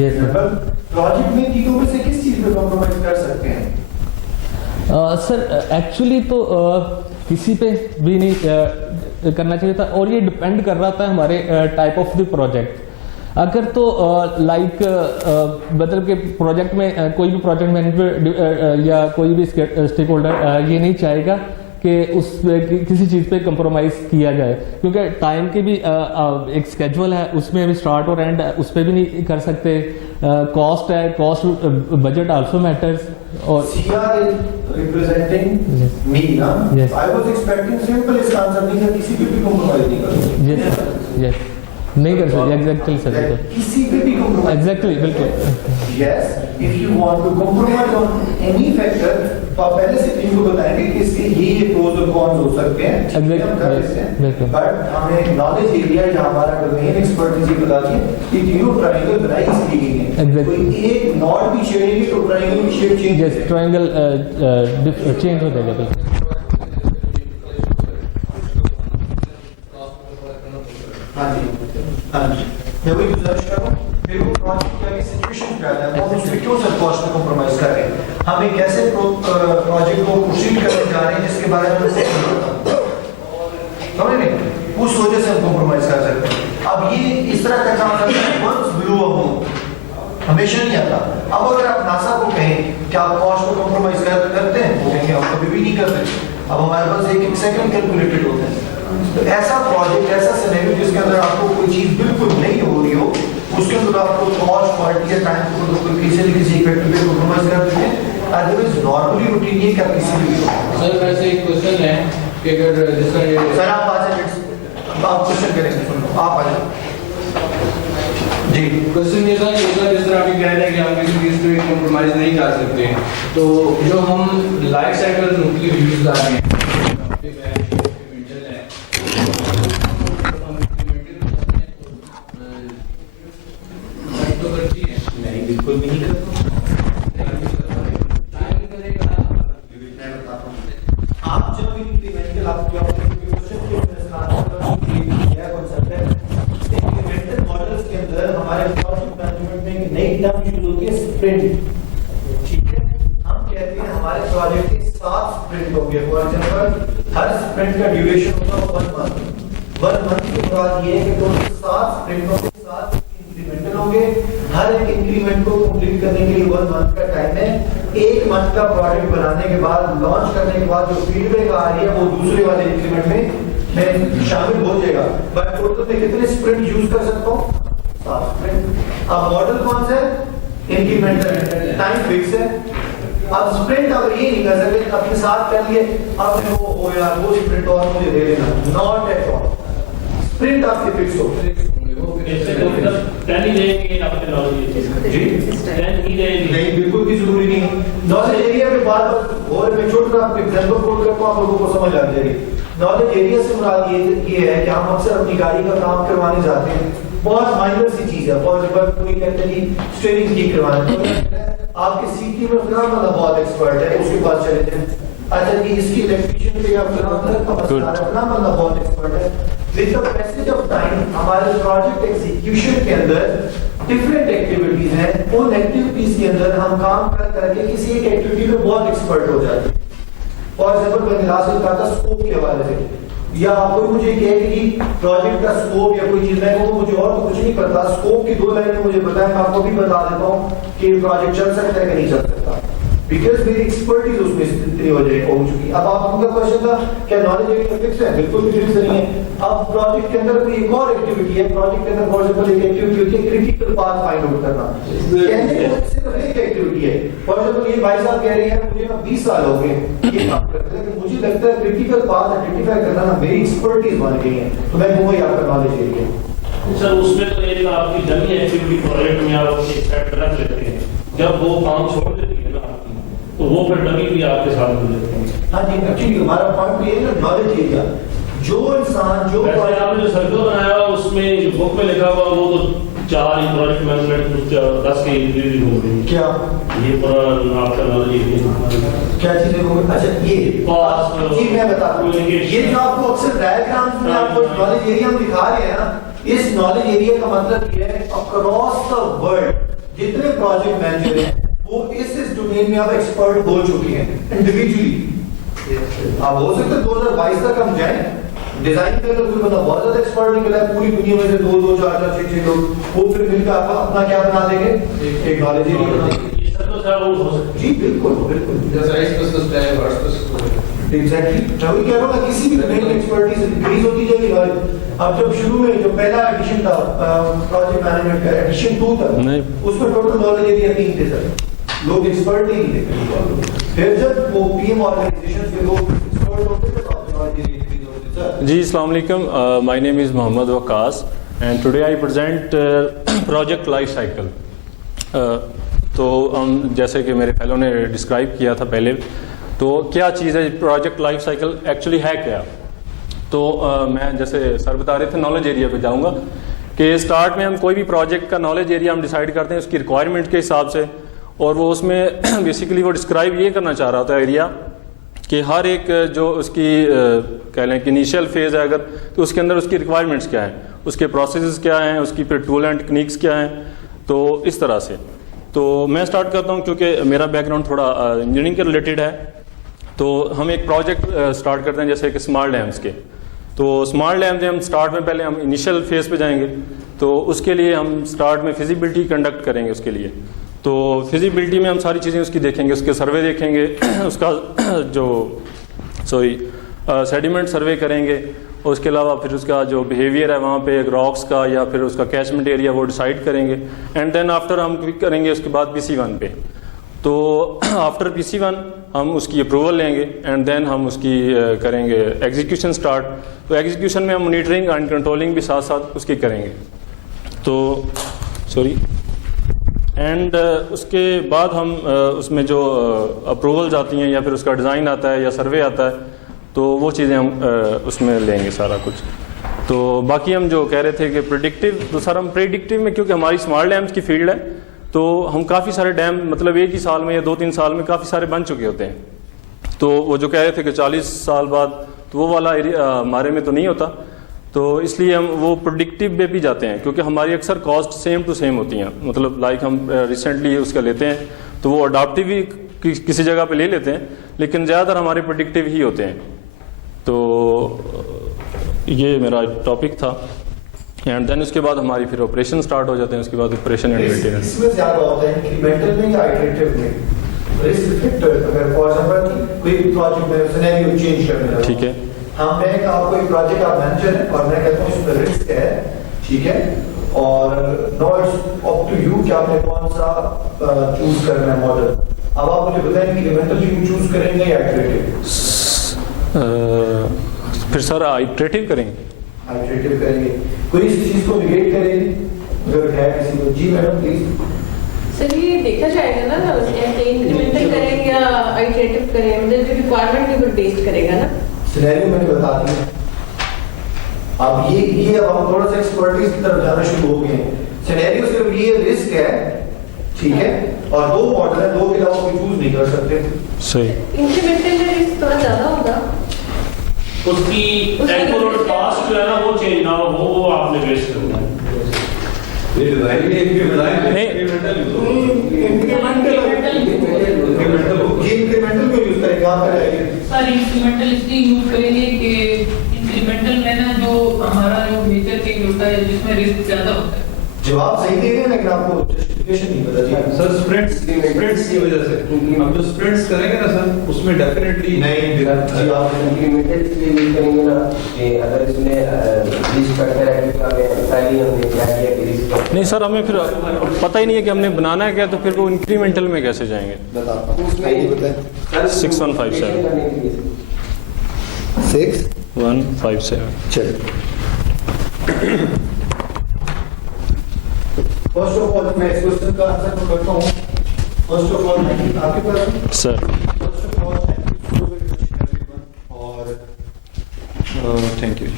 Yes sir. प्रोजेक्ट में तीनों में से किस चीज पे कॉम्प्रोमाइज कर सकते हैं? सर एक्चुअली तो किसी पे भी नहीं करना चाहिए था, और ये डिपेंड कर रहा था हमारे टाइप ऑफ द प्रोजेक्ट। अगर तो लाइक मतलब के प्रोजेक्ट में कोई भी प्रोजेक्ट मैनेजर या कोई भी स्टेक होल्डर ये नहीं चाहेगा कि उस किसी चीज़ पे कंप्रोमाइज़ किया जाए, क्योंकि टाइम की भी एक स्केड्यूल है, उसमें भी स्टार्ट और एंड उस पर भी नहीं कर सकते। कॉस्ट है, कॉस्ट बजट आल्सो मैटर्स। और CR is representing me ना? Yes. I was expecting simple इसका आंसर नहीं है, किसी पे भी compromise नहीं करोगे। यस यस नहीं कर सकते एग्जैक्टली सर, किसी पे भी compromise। एग्जैक्टली बिल्कुल। Yes, if you want to compromise on any factor, तो आप पहले से टीम को बताएंगे कि इसके ये pros और cons हो सकते हैं। हम कर लेते हैं। But हमें knowledge area या हमारा domain expertise ये बता दिए कि तीनों triangle बनाई इसलिए गई हैं। कोई एक नॉट भी छेड़ेंगे तो triangle की shape change। Yes triangle change हो जाएगा बिल्कुल। हाँ जी, हाँ जी। मैं वही गुजारिश कर रहा हूँ, मेरे को प्रोजेक्ट क्या सिचुएशन क्या है, हम उसमें क्यों सर कॉस्ट में कॉम्प्रोमाइज कर रहे हैं, हम एक ऐसे प्रोजेक्ट को प्रोसीड करने जा रहे हैं जिसके बारे में हमको नहीं पता, समझ रहे? उस वजह से हम कॉम्प्रोमाइज कर सकते हैं। अब ये इस तरह का काम करता है, वंस ब्लू अ मून हमेशा नहीं आता। अब अगर आप नासा को कहें कि आप कॉस्ट को कॉम्प्रोमाइज करते हैं, वो कहेंगे हम कभी भी नहीं करते। अब हमारे पास एक सेकंड कैलकुलेटेड होता है। तो ऐसा प्रोजेक्ट, ऐसा सिनेरियो जिसके अंदर आपको कोई चीज बिल्कुल नहीं हो रही हो, उसके अंदर आपको कॉस्ट, क्वालिटी या टाइम को तो किसी एक फैक्टर पे कॉम्प्रोमाइज कर देते हैं। अदरवाइज नॉर्मली रूटीन ये क्या किसी भी सर वैसे एक क्वेश्चन है कि अगर जिसका ये सर आप आ जाइए, आप क्वेश्चन करेंगे, सुन लो आप आ जाइए जी। क्वेश्चन ये था कि जिस तरह आप कह रहे हैं कि हम किसी चीज़ पे कॉम्प्रोमाइज नहीं कर सकते, तो जो हम लाइफ साइकिल मुख्तलिफ यूज कर रहे हैं, बिल्कुल भी नहीं करता। आप जब इंक्रीमेंटल इंक्रीमेंटल मॉडल्स के अंदर हमारे प्रोजेक्ट मैनेजमेंट में एक नई टर्म शुरू होती है, स्प्रिंट। ठीक है, हम कहते हैं हमारे प्रोजेक्ट के 7 स्प्रिंट होंगे। फॉर एग्जांपल हर स्प्रिंट का ड्यूरेशन होगा 1 मंथ। 1 मंथ की बात ये है कि टोटल 7 स्प्रिंटों के साथ इंक्रीमेंटल होंगे। हर एक इंक्रीमेंट को कंप्लीट करने के लिए 1 मंथ का टाइम है। 1 मंथ का प्रोजेक्ट बनाने के बाद, लॉन्च करने के बाद जो फीडबैक आ रही है वो दूसरे वाले इंक्रीमेंट में शामिल हो जाएगा। बट टोटल में कितने स्प्रिंट यूज कर सकता हूँ? 7 स्प्रिंट। अब मॉडल कौन सा है? इंक्रीमेंटल, टाइम फिक्स है। अब स्प्रिंट अगर ये नहीं कर सकते अपने साथ कर लिए, अब वो यार वो स्प्रिंट और मुझे दे देना, नॉट एट ऑल। स्प्रिंट आपके फिक्स हो नहीं, बिल्कुल भी जरूरी नहीं है। नॉलेज एरिया में बात और मैं छोटा आपको एग्जांपल कोट करता हूं, आप लोगों को समझ आ जाएगी। नॉलेज एरिया से मुराद ये है कि हम अक्सर अपनी गाड़ी का काम करवाने जाते हैं, बहुत माइनर सी चीज है। फॉर एग्जांपल कोई कहते हैं कि स्टीयरिंग ठीक करवाना, आपके सीटी में फिर मतलब बहुत एक्सपर्ट है, उसके पास चले जाए। अच्छा जी, इसकी इलेक्ट्रिशियन पे आप अपना मतलब बहुत एक्सपर्ट है। With the passage of time हमारे प्रोजेक्ट एग्जीक्यूशन के अंदर डिफरेंट एक्टिविटीज हैं, उन एक्टिविटीज के अंदर हम काम कर करके किसी एक एक्टिविटी में बहुत एक्सपर्ट हो जाते हैं। फॉर एग्जांपल मैंने लास्ट कहा था स्कोप के हवाले से, या कोई मुझे कहे कि प्रोजेक्ट का स्कोप या कोई चीज है, वो मुझे और तो कुछ नहीं पता, स्कोप की 2 लाइनें मुझे पता है, मैं आपको भी बता देता हूँ कि प्रोजेक्ट चल सकता है कि नहीं चल सकता, बिकॉज मेरी एक्सपर्टीज उसमें इतनी हो चुकी। अब आपका क्वेश्चन था क्या नॉलेज एरिया फिक्स है? बिल्कुल भी फिक्स नहीं है। अब प्रोजेक्ट के अंदर कोई एक और एक्टिविटी है, प्रोजेक्ट के अंदर फॉर एग्जांपल एक एक्टिविटी होती है क्रिटिकल पाथ फाइंड आउट करना, कहने को सिर्फ एक एक्टिविटी है। फॉर एग्जांपल ये भाई साहब कह रहे हैं मुझे ना 20 साल हो गए ये काम करते हैं, मुझे लगता है क्रिटिकल पाथ आइडेंटिफाई करना ना मेरी एक्सपर्टीज बन गई है, तो मैं वही आपका नॉलेज एरिया। सर उसमें तो एक आपकी डमी एक्टिविटी प्रोजेक्ट में आप एक फैक्टर रख लेते हैं, जब वो काम छोड़ देती है ना आपकी, तो वो फिर डमी भी आपके साथ हो जाते हैं। हाँ जी, एक्चुअली हमारा पॉइंट ये है ना, नॉलेज एरिया, जो इंसान जो आपने जो सर्कल बनाया उसमें जो बुक में लिखा हुआ वो तो 4 ही प्रोजेक्ट मैनेजमेंट 10 के इंजीनियरिंग हो गई। क्या ये पूरा आपका नॉलेज क्या चीजें हो गई? अच्छा ये जी मैं बता दूं, ये जो आपको अक्सर डायग्राम्स में आपको नॉलेज एरिया हम दिखा रहे हैं ना, इस नॉलेज एरिया का मतलब ये है अक्रॉस द वर्ल्ड जितने प्रोजेक्ट मैनेजर हैं वो इस डोमेन में आप एक्सपर्ट हो चुके हैं इंडिविजुअली। आप हो सकते 2022 तक हम जाएं डिजाइन पे, तो कोई बंदा बहुत ज्यादा एक्सपर्ट निकला है, पूरी दुनिया में से 2 4 4 6 लोग वो फिर मिलकर आपका अपना क्या बना देंगे, एक नॉलेज एरिया बना देंगे। जी बिल्कुल बिल्कुल एग्जैक्टली, वही कह रहा हूँ ना, किसी भी डोमेन में एक्सपर्टीज इंक्रीज होती जाएगी नॉलेज। अब जब शुरू में जो पहला एडिशन था प्रोजेक्ट मैनेजमेंट का, एडिशन 2 तक उसमें टोटल नॉलेज एरिया 3 थे सर, लोग एक्सपर्ट नहीं थे। फिर जब वो पीएम ऑर्गेनाइजेशन के लोग एक्सपर्ट होते थे तो नॉलेज एरिया इंक्रीज होते थे। जी अस्सलाम वालेकुम, my name is Mohammad Waqas and today I present project life cycle. तो जैसे कि मेरे फेलो ने डिस्क्राइब किया था पहले, तो क्या चीज़ है प्रोजेक्ट लाइफ साइकिल, एक्चुअली है क्या? तो मैं जैसे सर बता रहे थे नॉलेज एरिया पे जाऊंगा कि स्टार्ट में हम कोई भी प्रोजेक्ट का नॉलेज एरिया हम डिसाइड करते हैं उसकी रिक्वायरमेंट के हिसाब से, और वो उसमें बेसिकली वो डिस्क्राइब ये करना चाह रहा था एरिया कि हर एक जो उसकी कह लें कि इनिशियल फेज़ है अगर, तो उसके अंदर उसकी रिक्वायरमेंट्स क्या हैं, उसके प्रोसेसेस क्या हैं, उसकी फिर टूल एंड टेक्निक्स क्या हैं। तो इस तरह से तो मैं स्टार्ट करता हूं क्योंकि मेरा बैकग्राउंड थोड़ा इंजीनियरिंग के रिलेटेड है। तो हम एक प्रोजेक्ट स्टार्ट करते हैं जैसे कि स्मार्ट डैम्स के। तो स्मार्ट डैम में हम स्टार्ट में पहले हम इनिशियल फेज़ पे जाएंगे, तो उसके लिए हम स्टार्ट में फिजिबिलिटी कंडक्ट करेंगे उसके लिए। तो फिजिबिलिटी में हम सारी चीज़ें उसकी देखेंगे, उसके सर्वे देखेंगे, उसका जो सेडिमेंट सर्वे करेंगे, और उसके अलावा फिर उसका जो बिहेवियर है वहाँ पे रॉक्स का या फिर उसका कैचमेंट एरिया वो डिसाइड करेंगे। एंड देन आफ्टर हम क्लिक करेंगे उसके बाद PC1 पे। तो आफ्टर PC1 हम उसकी अप्रूवल लेंगे एंड देन हम उसकी करेंगे एग्जीक्यूशन स्टार्ट। तो एग्जीक्यूशन में हम मॉनिटरिंग एंड कंट्रोलिंग भी साथ साथ उसकी करेंगे। तो एंड उसके बाद हम उसमें जो अप्रूवल्स आती हैं या फिर उसका डिज़ाइन आता है या सर्वे आता है, तो वो चीज़ें हम उसमें लेंगे सारा कुछ। तो बाकी हम जो कह रहे थे कि प्रेडिक्टिव, तो सर हम प्रेडिक्टिव में क्योंकि हमारी स्मॉल डैम्स की फील्ड है, तो हम काफ़ी सारे डैम मतलब एक ही साल में या 2-3 साल में काफ़ी सारे बन चुके होते हैं। तो वो जो कह रहे थे कि 40 साल बाद, तो वो वाला एरिया हमारे में तो नहीं होता, तो इसलिए हम वो प्रेडिक्टिव में भी जाते हैं क्योंकि हमारी अक्सर कॉस्ट सेम टू सेम होती हैं। मतलब लाइक हम रिसेंटली उसका लेते हैं तो वो अडॉप्टिव ही किसी जगह पे ले लेते हैं, लेकिन ज़्यादातर हमारे प्रेडिक्टिव ही होते हैं। तो ये मेरा टॉपिक था। एंड देन उसके बाद हमारी फिर ऑपरेशन स्टार्ट हो जाते हैं, उसके बाद ऑपरेशन एंड मेंटेनेंस। इसमें ज़्यादा होता है इंक्रीमेंटल में या इटरेटिव में? रिस्क फैक्टर अगर फॉर एग्जांपल कोई प्रोजेक्ट में सिनेरियो चेंज करना है, ठीक है, हम मैं आपको एक प्रोजेक्ट आप मैनेजर है और मैं कहता हूँ इसमें रिस्क है, ठीक है, और no it's up to you कि आपने कौन सा चूज करना है मॉडल। अब आप मुझे बताएं इंक्रीमेंटल क्यों चूज करेंगे या इटरेटिव? फिर सर आइटरेटिव करेंगे। आइटरेटिव करेंगे, कोई इस चीज को निगेट करेंगे अगर है किसी को? जी मैडम प्लीज। सर ये देखा जाएगा ना इंक्रीमेंटल करें या आइटरेटिव करें, मतलब जो रिक्वायरमेंट के ऊपर बेस्ड करेगा ना। सिनेरियो मैंने बता दिया। अब ये अब हम थोड़ा सा एक्सपर्टीज की तरफ जाना शुरू हो गए हैं। सिनेरियो सिर्फ ये रिस्क है, ठीक है, और 2 मॉडल है, 2 के अलावा कोई चूज नहीं कर सकते। सही। इंक्रीमेंटल में रिस्क थोड़ा ज्यादा होगा, उसकी एक्यूरेट कॉस्ट जो है ना वो चेंज ना हो, वो आपने बेस करना है। ये डिजाइन में इंक्रीमेंटल क्यों यूज करेंगे आप? सर इंक्रीमेंटल इसलिए यूज करेंगे कि इंक्रीमेंटल में ना जो हमारा जो मेजर चेंज होता है जिसमें रिस्क ज्यादा होता है। जवाब सही दे रहे हैं लेकिन आपको जस्टिफिकेशन नहीं पता। जी सर स्प्रिंट्स की वजह से हम जो स्प्रिंट्स करेंगे ना सर उसमें डेफिनेटली नहीं जी आप इंक्रीमेंटल इसलिए यूज करेंगे ना कि अगर इसमें रिस्क फैक्टर है तो पहले हमने क्या किया कि रिस्क नहीं सर हमें फिर पता ही नहीं है कि हमने बनाना है क्या, तो फिर वो इंक्रीमेंटल में कैसे जाएंगे? 6157 6157 चलिए। फर्स्ट ऑफ ऑल मैं इस क्वेश्चन का आंसर तो करता हूँ First of all, आपके पास sir First of all, thank you so very much everyone. और thank you.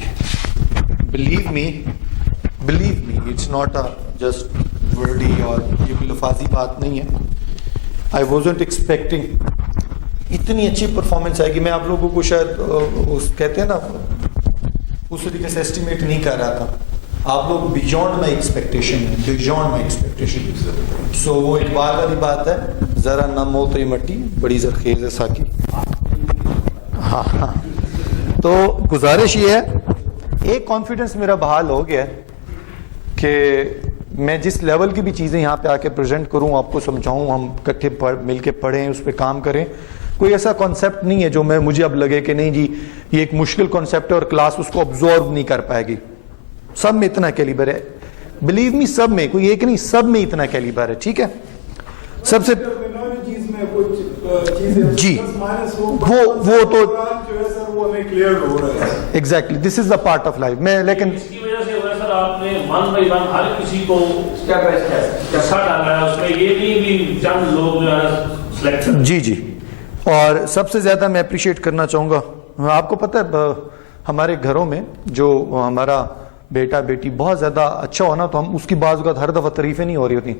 Believe me, it's not a just wordy और ये कोई लफाजी बात नहीं है. I wasn't expecting इतनी अच्छी परफॉर्मेंस आएगी. मैं आप लोगों को शायद उस कहते हैं ना उस तरीके से एस्टिमेट नहीं कर रहा था. आप लोग बियॉन्ड माई एक्सपेक्टेशन. सो वो एक बार वाली बात है, ज़रा नम हो तो ये मट्टी बड़ी जरखेज है साकी. हाँ. तो गुजारिश ये है, एक कॉन्फिडेंस मेरा बहाल हो गया है कि मैं जिस लेवल की भी चीज़ें यहाँ पे आके प्रेजेंट करूँ, आपको समझाऊँ, हम इकट्ठे मिल के पढ़ें, उस पर काम करें. कोई ऐसा कॉन्सेप्ट नहीं है जो मुझे अब लगे कि नहीं जी ये एक मुश्किल कॉन्सेप्ट है और क्लास उसको ऑब्जॉर्व नहीं कर पाएगी. सब में इतना कैलिबर है, बिलीव मी, सब में, कोई एक नहीं, सब में इतना कैलिबर है. ठीक है. सबसे जी वो तो exactly this is the part of life. मैं लेकिन इसकी वजह से हुआ सर, आपने मन बाई मन हर किसी को स्टेप बाय स्टेप हिस्सा डाला है उसमें. ये नहीं भी चंद लोग जो है सिलेक्ट कर. जी. और सबसे ज्यादा मैं अप्रिशिएट करना चाहूंगा, आपको पता है हमारे घरों में जो हमारा बेटा बेटी बहुत ज्यादा अच्छा हो ना, तो हम उसकी बाज़ हर दफा तारीफें नहीं हो रही होती.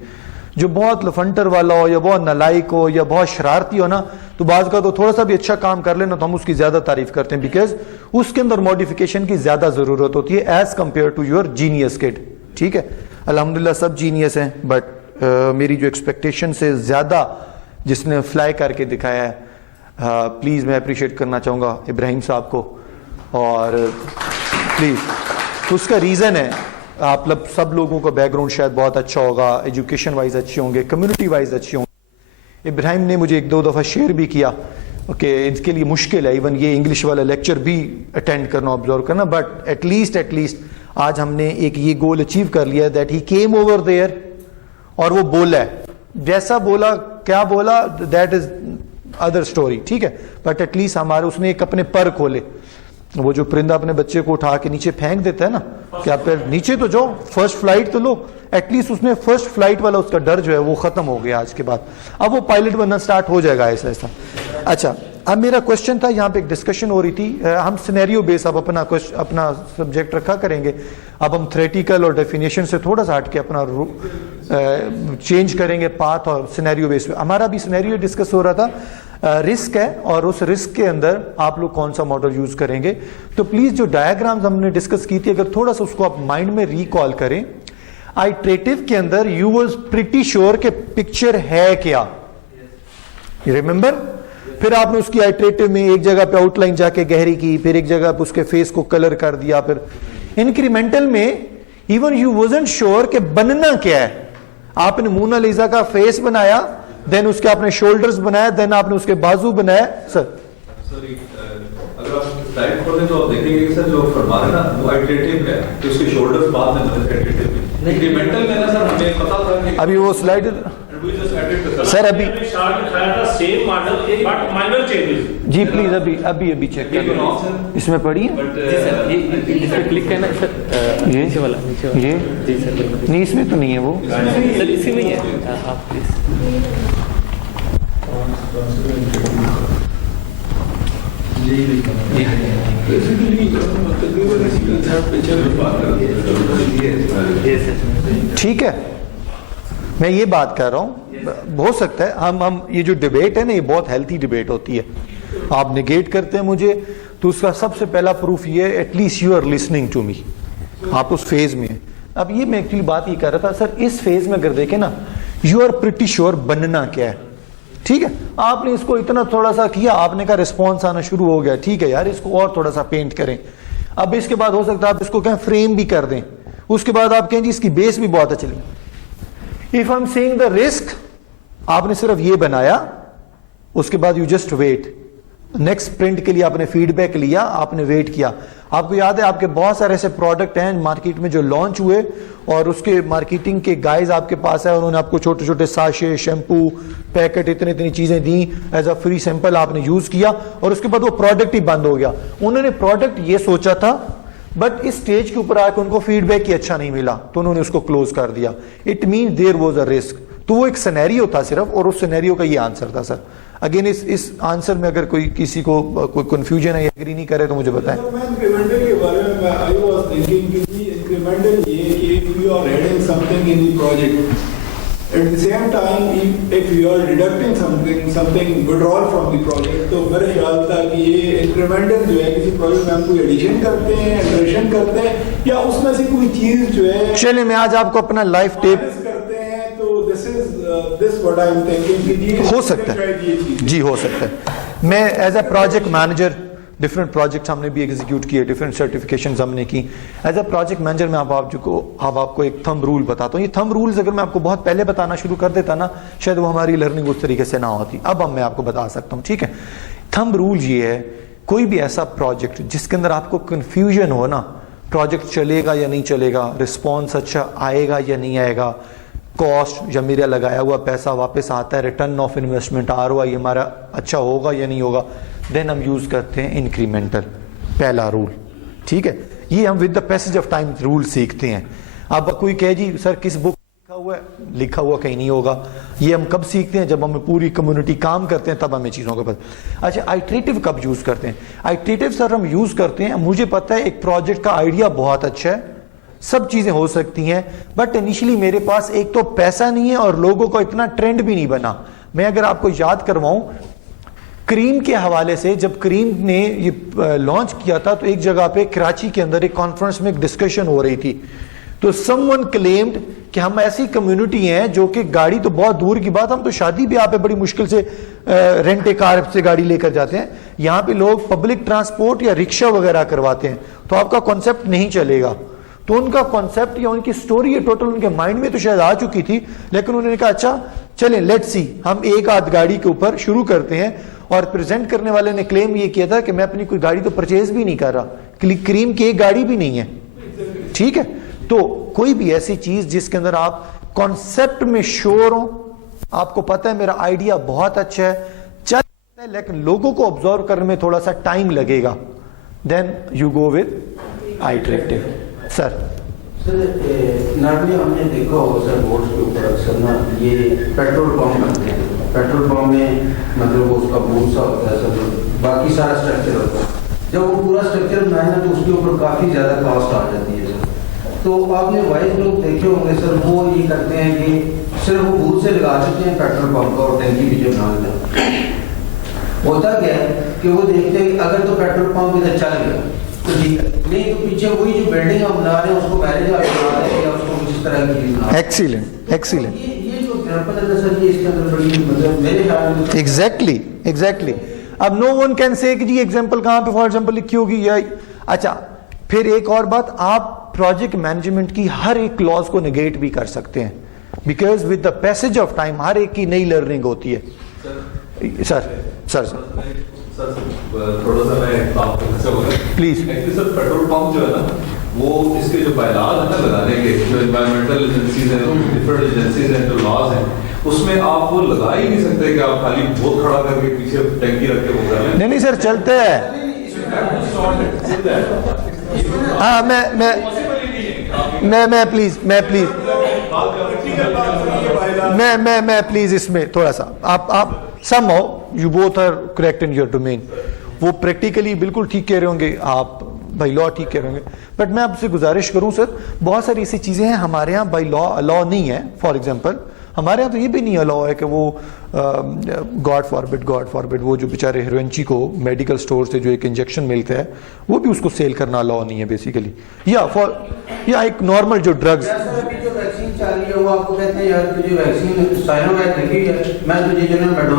जो बहुत लफंटर वाला हो या बहुत नालायक हो या बहुत शरारती हो ना, तो बाज़ का तो थोड़ा सा भी अच्छा काम कर लेना तो हम उसकी ज्यादा तारीफ करते हैं, बिकॉज उसके अंदर मॉडिफिकेशन की ज्यादा जरूरत होती है as compared to your genius kid. ठीक है. अल्हम्दुलिल्लाह सब जीनियस हैं, बट मेरी जो एक्सपेक्टेशन से ज्यादा जिसने फ्लाई करके दिखाया है, प्लीज मैं अप्रिशिएट करना चाहूंगा इब्राहिम साहब को. और प्लीज उसका रीजन है, आप सब लोगों का बैकग्राउंड शायद बहुत अच्छा होगा, एजुकेशन वाइज अच्छे होंगे, कम्युनिटी वाइज अच्छे होंगे. इब्राहिम ने मुझे 1-2 दफा शेयर भी किया कि इसके लिए मुश्किल है इवन ये इंग्लिश वाला लेक्चर भी अटेंड करना, ऑब्जर्व करना, बट एटलीस्ट आज हमने एक ये गोल अचीव कर लिया that he came over there और वो बोला है. जैसा बोला, क्या बोला, दैट इज अदर स्टोरी. ठीक है. बट एटलीस्ट हमारे उसने एक अपने पर खोले. वो जो परिंदा अपने बच्चे को उठा के नीचे फेंक देता है ना, कि आप नीचे तो जाओ, फर्स्ट फ्लाइट तो लो, एटलीस्ट उसने फर्स्ट फ्लाइट वाला उसका डर जो है वो खत्म हो गया आज के बाद. अब वो पायलट बनना स्टार्ट हो जाएगा ऐसा ऐसा. अच्छा, अब मेरा क्वेश्चन था, यहाँ पे एक डिस्कशन हो रही थी, हम सिनेरियो बेस अब अपना सब्जेक्ट रखा करेंगे. अब हम थ्योरेटिकल और डेफिनेशन से थोड़ा सा हट के अपना चेंज करेंगे पाथ और सिनेरियो बेस पे. हमारा भी सिनेरियो डिस्कस हो रहा था, रिस्क है और उस रिस्क के अंदर आप लोग कौन सा मॉडल यूज करेंगे. तो प्लीज जो डायग्राम्स हमने डिस्कस की थी, अगर थोड़ा सा उसको आप माइंड में रिकॉल करें. आइट्रेटिव के अंदर यू वाज प्रिटी श्योर के पिक्चर है क्या, रिमेंबर. फिर आपने उसकी आइट्रेटिव में एक जगह पे आउटलाइन जाके गहरी की, फिर एक जगह पे उसके फेस को कलर कर दिया. फिर इंक्रीमेंटल में इवन यू वाजंट श्योर के बनना क्या है. आपने मोनालिसा का फेस बनाया, देन उसके आपने शोल्डर्स बनाया, देन आपने उसके बाजू बनाया. सर अगर आप स्लाइड खोलें तो आप देखेंगे कि सर जो फरमा रहे ना वो आइट्रेटिव है, तो उसके शोल्डर्स बाद में बने आइट्रेटिव में. इंक्रीमेंटल में ना सर हमें पता था कि अभी वो स्लाइड सर अभी same model but minor changes. जी प्लीज अभी चेक कर इसमें पढ़िए. इस पे क्लिक करना सर, ये नीचे वाला ये जी सर. नहीं, इसमें तो नहीं है वो सर, इसी में ही है. आप प्लीज ठीक है. मैं ये बात कर रहा हूं, हो सकता है हम ये जो डिबेट है ना, ये बहुत हेल्थी डिबेट होती है. आप निगेट करते हैं मुझे, तो उसका सबसे पहला प्रूफ ये है at least you are listening to me, आप उस फेज में हैं. अब ये मैं एक्चुअली बात ये कर रहा था सर, इस फेज में अगर देखें ना, यू आर प्रिटी श्योर बनना क्या है. ठीक है. आपने इसको इतना थोड़ा सा किया, आपने का रिस्पॉन्स आना शुरू हो गया. ठीक है यार, इसको और थोड़ा सा पेंट करें. अब इसके बाद हो सकता है आप इसको कहें फ्रेम भी कर दें, उसके बाद आप कहें जी इसकी बेस भी बहुत अच्छी. If I am saying the risk, आपने सिर्फ ये बनाया, उसके बाद you just wait. Next sprint के लिए आपने फीडबैक लिया, आपने वेट किया. आपको याद है आपके बहुत सारे ऐसे प्रोडक्ट हैं मार्केट में जो लॉन्च हुए और उसके मार्केटिंग के गाइज आपके पास है, उन्होंने आपको छोटे छोटे साशे, शैम्पू, पैकेट, इतनी चीजें दी एज अ फ्री सैंपल, आपने यूज किया और उसके बाद वो प्रोडक्ट ही बंद हो गया. उन्होंने प्रोडक्ट ये सोचा था, बट इस स्टेज के ऊपर आकर उनको फीडबैक ही अच्छा नहीं मिला, तो उन्होंने उसको क्लोज कर दिया. It mean there was a risk. तो वो एक सिनेरियो था सिर्फ, और उस सिनेरियो का ये आंसर था सर। अगेन इस आंसर में अगर कोई किसी को कोई कंफ्यूजन है या एग्री नहीं करे तो मुझे बताएं। मैं इंक्रीमेंटल के बारे में आई वाज थिंकिंग कि इंक्रीमेंटल ये कि if you are adding something in the project at the same time if you are deducting something withdrawal from the project, तो मेरे ख्याल था कि ये इंक्रीमेंटल जो है किसी प्रोजेक्ट में हम कोई एडिशन करते हैं, एडिशन करते हैं, या उसमें से कोई चीज जो है चलिए मैं आज आपको अपना लाइफ टेप करते हैं, तो this what I am thinking कि हो सकता है जी, हो सकता है। मैं as a project manager different projects हमने भी एग्जीक्यूट किए, डिफरेंट सर्टिफिकेशंस हमने की। एज अ प्रोजेक्ट मैनेजर मैं आपको एक थंब रूल बताता हूँ। ये थंब रूल्स अगर मैं आपको बहुत पहले बताना शुरू कर देता ना, शायद वो हमारी लर्निंग उस तरीके से ना होती। अब मैं आपको बता सकता हूँ, ठीक है। थंब रूल ये है, कोई भी ऐसा प्रोजेक्ट जिसके अंदर आपको कन्फ्यूजन हो ना, प्रोजेक्ट चलेगा या नहीं चलेगा, रिस्पॉन्स अच्छा आएगा या नहीं आएगा, कॉस्ट या मेरा लगाया हुआ पैसा वापस आता है, रिटर्न ऑफ इन्वेस्टमेंट ROI हमारा अच्छा होगा या नहीं होगा, देन हम यूज करते हैं इंक्रीमेंटल, पहला रूल, ठीक है। ये हम with the passage of time rule सीखते हैं। अब कोई कहे जी सर किस बुक लिखा हुआ कहीं नहीं होगा, ये हम कब सीखते हैं, जब हम पूरी कम्युनिटी काम करते हैं तब हमें चीज़ों का पता। अच्छा, आइट्रेटिव कब यूज करते हैं? आइट्रेटिव सर हम यूज करते हैं, मुझे पता है एक प्रोजेक्ट का आइडिया बहुत अच्छा है, सब चीजें हो सकती हैं, बट इनिशियली मेरे पास एक तो पैसा नहीं है और लोगों का इतना ट्रेंड भी नहीं बना। मैं अगर आपको याद करवाऊं क्रीम के हवाले से, जब क्रीम ने ये लॉन्च किया था तो एक जगह पे कराची के अंदर एक कॉन्फ्रेंस में एक डिस्कशन हो रही थी, तो समवन क्लेम्ड कि हम ऐसी कम्युनिटी हैं जो कि गाड़ी तो बहुत दूर की बात, हम तो शादी ब्याह पे बड़ी मुश्किल से रेंट ए कार से गाड़ी लेकर जाते हैं, यहाँ पे लोग पब्लिक ट्रांसपोर्ट या रिक्शा वगैरह करवाते हैं, तो आपका कॉन्सेप्ट नहीं चलेगा। तो उनका कॉन्सेप्ट या उनकी स्टोरी ये टोटल उनके माइंड में तो शायद आ चुकी थी, लेकिन उन्होंने कहा अच्छा चलें लेट्स सी, हम एक आध गाड़ी के ऊपर शुरू करते हैं। और प्रेजेंट करने वाले ने क्लेम ये किया था कि मैं अपनी कोई गाड़ी तो परचेज भी नहीं कर रहा, क्रीम की एक गाड़ी भी नहीं है, ठीक है। तो कोई भी ऐसी चीज जिसके अंदर आप कॉन्सेप्ट में श्योर हो, आपको पता है मेरा आइडिया बहुत अच्छा है, चल है, लेकिन लोगों को ऑब्जर्व करने में थोड़ा सा टाइम लगेगा, then you go with iterative. Sir normally हमने देखा होगा सर बोर्ड्स के ऊपर अक्सर ना ये पेट्रोल पंप बनते हैं, पेट्रोल पंप में मतलब उसका बोर्ड सा होता है सर, बाकी सारा स्ट्रक्चर होता है, जब वो पूरा स्ट्रक्चर बनाए ना तो उसके ऊपर काफ़ी ज़्यादा कॉस्ट आ जाती है सर। तो आपने वाइज लोग देखे होंगे सर, वो ये करते हैं कि सिर्फ वो दूर से लगा देते हैं पेट्रोल पंप का और टैंकी भी जो बना देते हैं। होता क्या है कि वो देखते हैं अगर तो पेट्रोल पंप इधर चल गया तो ठीक है, नहीं तो पीछे वही जो बिल्डिंग हम बना रहे हैं उसको मैनेज आप बना रहे हैं या उसको किस तरह की चीज बना। एक्सीलेंट एक्सीलेंट, ये जो एग्जांपल है सर, ये इसके अंदर बड़ी मतलब मेरे ख्याल में एग्जैक्टली। अब नो वन कैन से कि जी एग्जांपल कहां पे फॉर एग्जांपल लिखी होगी या अच्छा। फिर एक और बात, आप प्रोजेक्ट मैनेजमेंट की हर एक क्लॉज को नेगेट भी कर सकते हैं, because with the passage of time हर एक की नई लर्निंग होती है। सर थोड़ा सा मैं बात करना चाहूँगा please. Actually sir petrol pump जो है ना, वो इसके जो बायलाज है ना लगाने के, जो एनवायरमेंटल एजेंसीज हैं, डिफरेंट एजेंसीज हैं, जो लॉज हैं, उसमें आप वो लगा ही नहीं सकते कि आप खाली बोट खड़ा करके पीछे टैंकी रख के वो कर लें। नहीं सर, चलते हैं। हाँ मैं प्लीज इसमें थोड़ा सा आप somehow you both are correct in your domain, वो प्रैक्टिकली बिल्कुल ठीक कह रहे होंगे आप, बाई लॉ ठीक कह रहे होंगे, बट मैं आपसे गुजारिश करूं सर, बहुत सारी ऐसी चीजें हैं हमारे यहाँ बाई लॉ अलाउ नहीं है। फॉर एग्जांपल हमारे यहाँ तो ये भी नहीं अलाउ है कि वो गॉड फॉरबिड वो जो बेचारे हेरोइनची को मेडिकल स्टोर से जो एक इंजेक्शन मिलता है वो भी उसको सेल करना अलाउ नहीं है बेसिकली, या एक नॉर्मल जो ड्रग्स।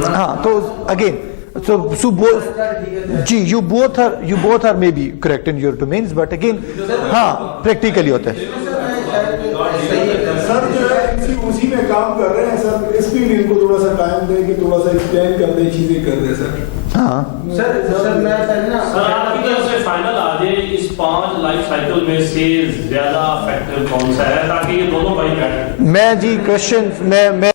हाँ तो अगेन so both जी you both are maybe correct in your domains, but again हाँ प्रैक्टिकली होता है। सर जो है उसी में काम कर रहे हैं सर, इस भी इनको थोड़ा सा टाइम दें कि थोड़ा सा एक्सप्लेन कर दें, चीजें कर दें सर। हाँ सर मैं ना सर आपकी तरफ से फाइनल आ जाए, इस 5 लाइफ साइकिल में से ज्यादा फैक्टर कौन सा है ताकि ये दोनों भाई बैठे। मैं जी क्वेश्चन मैं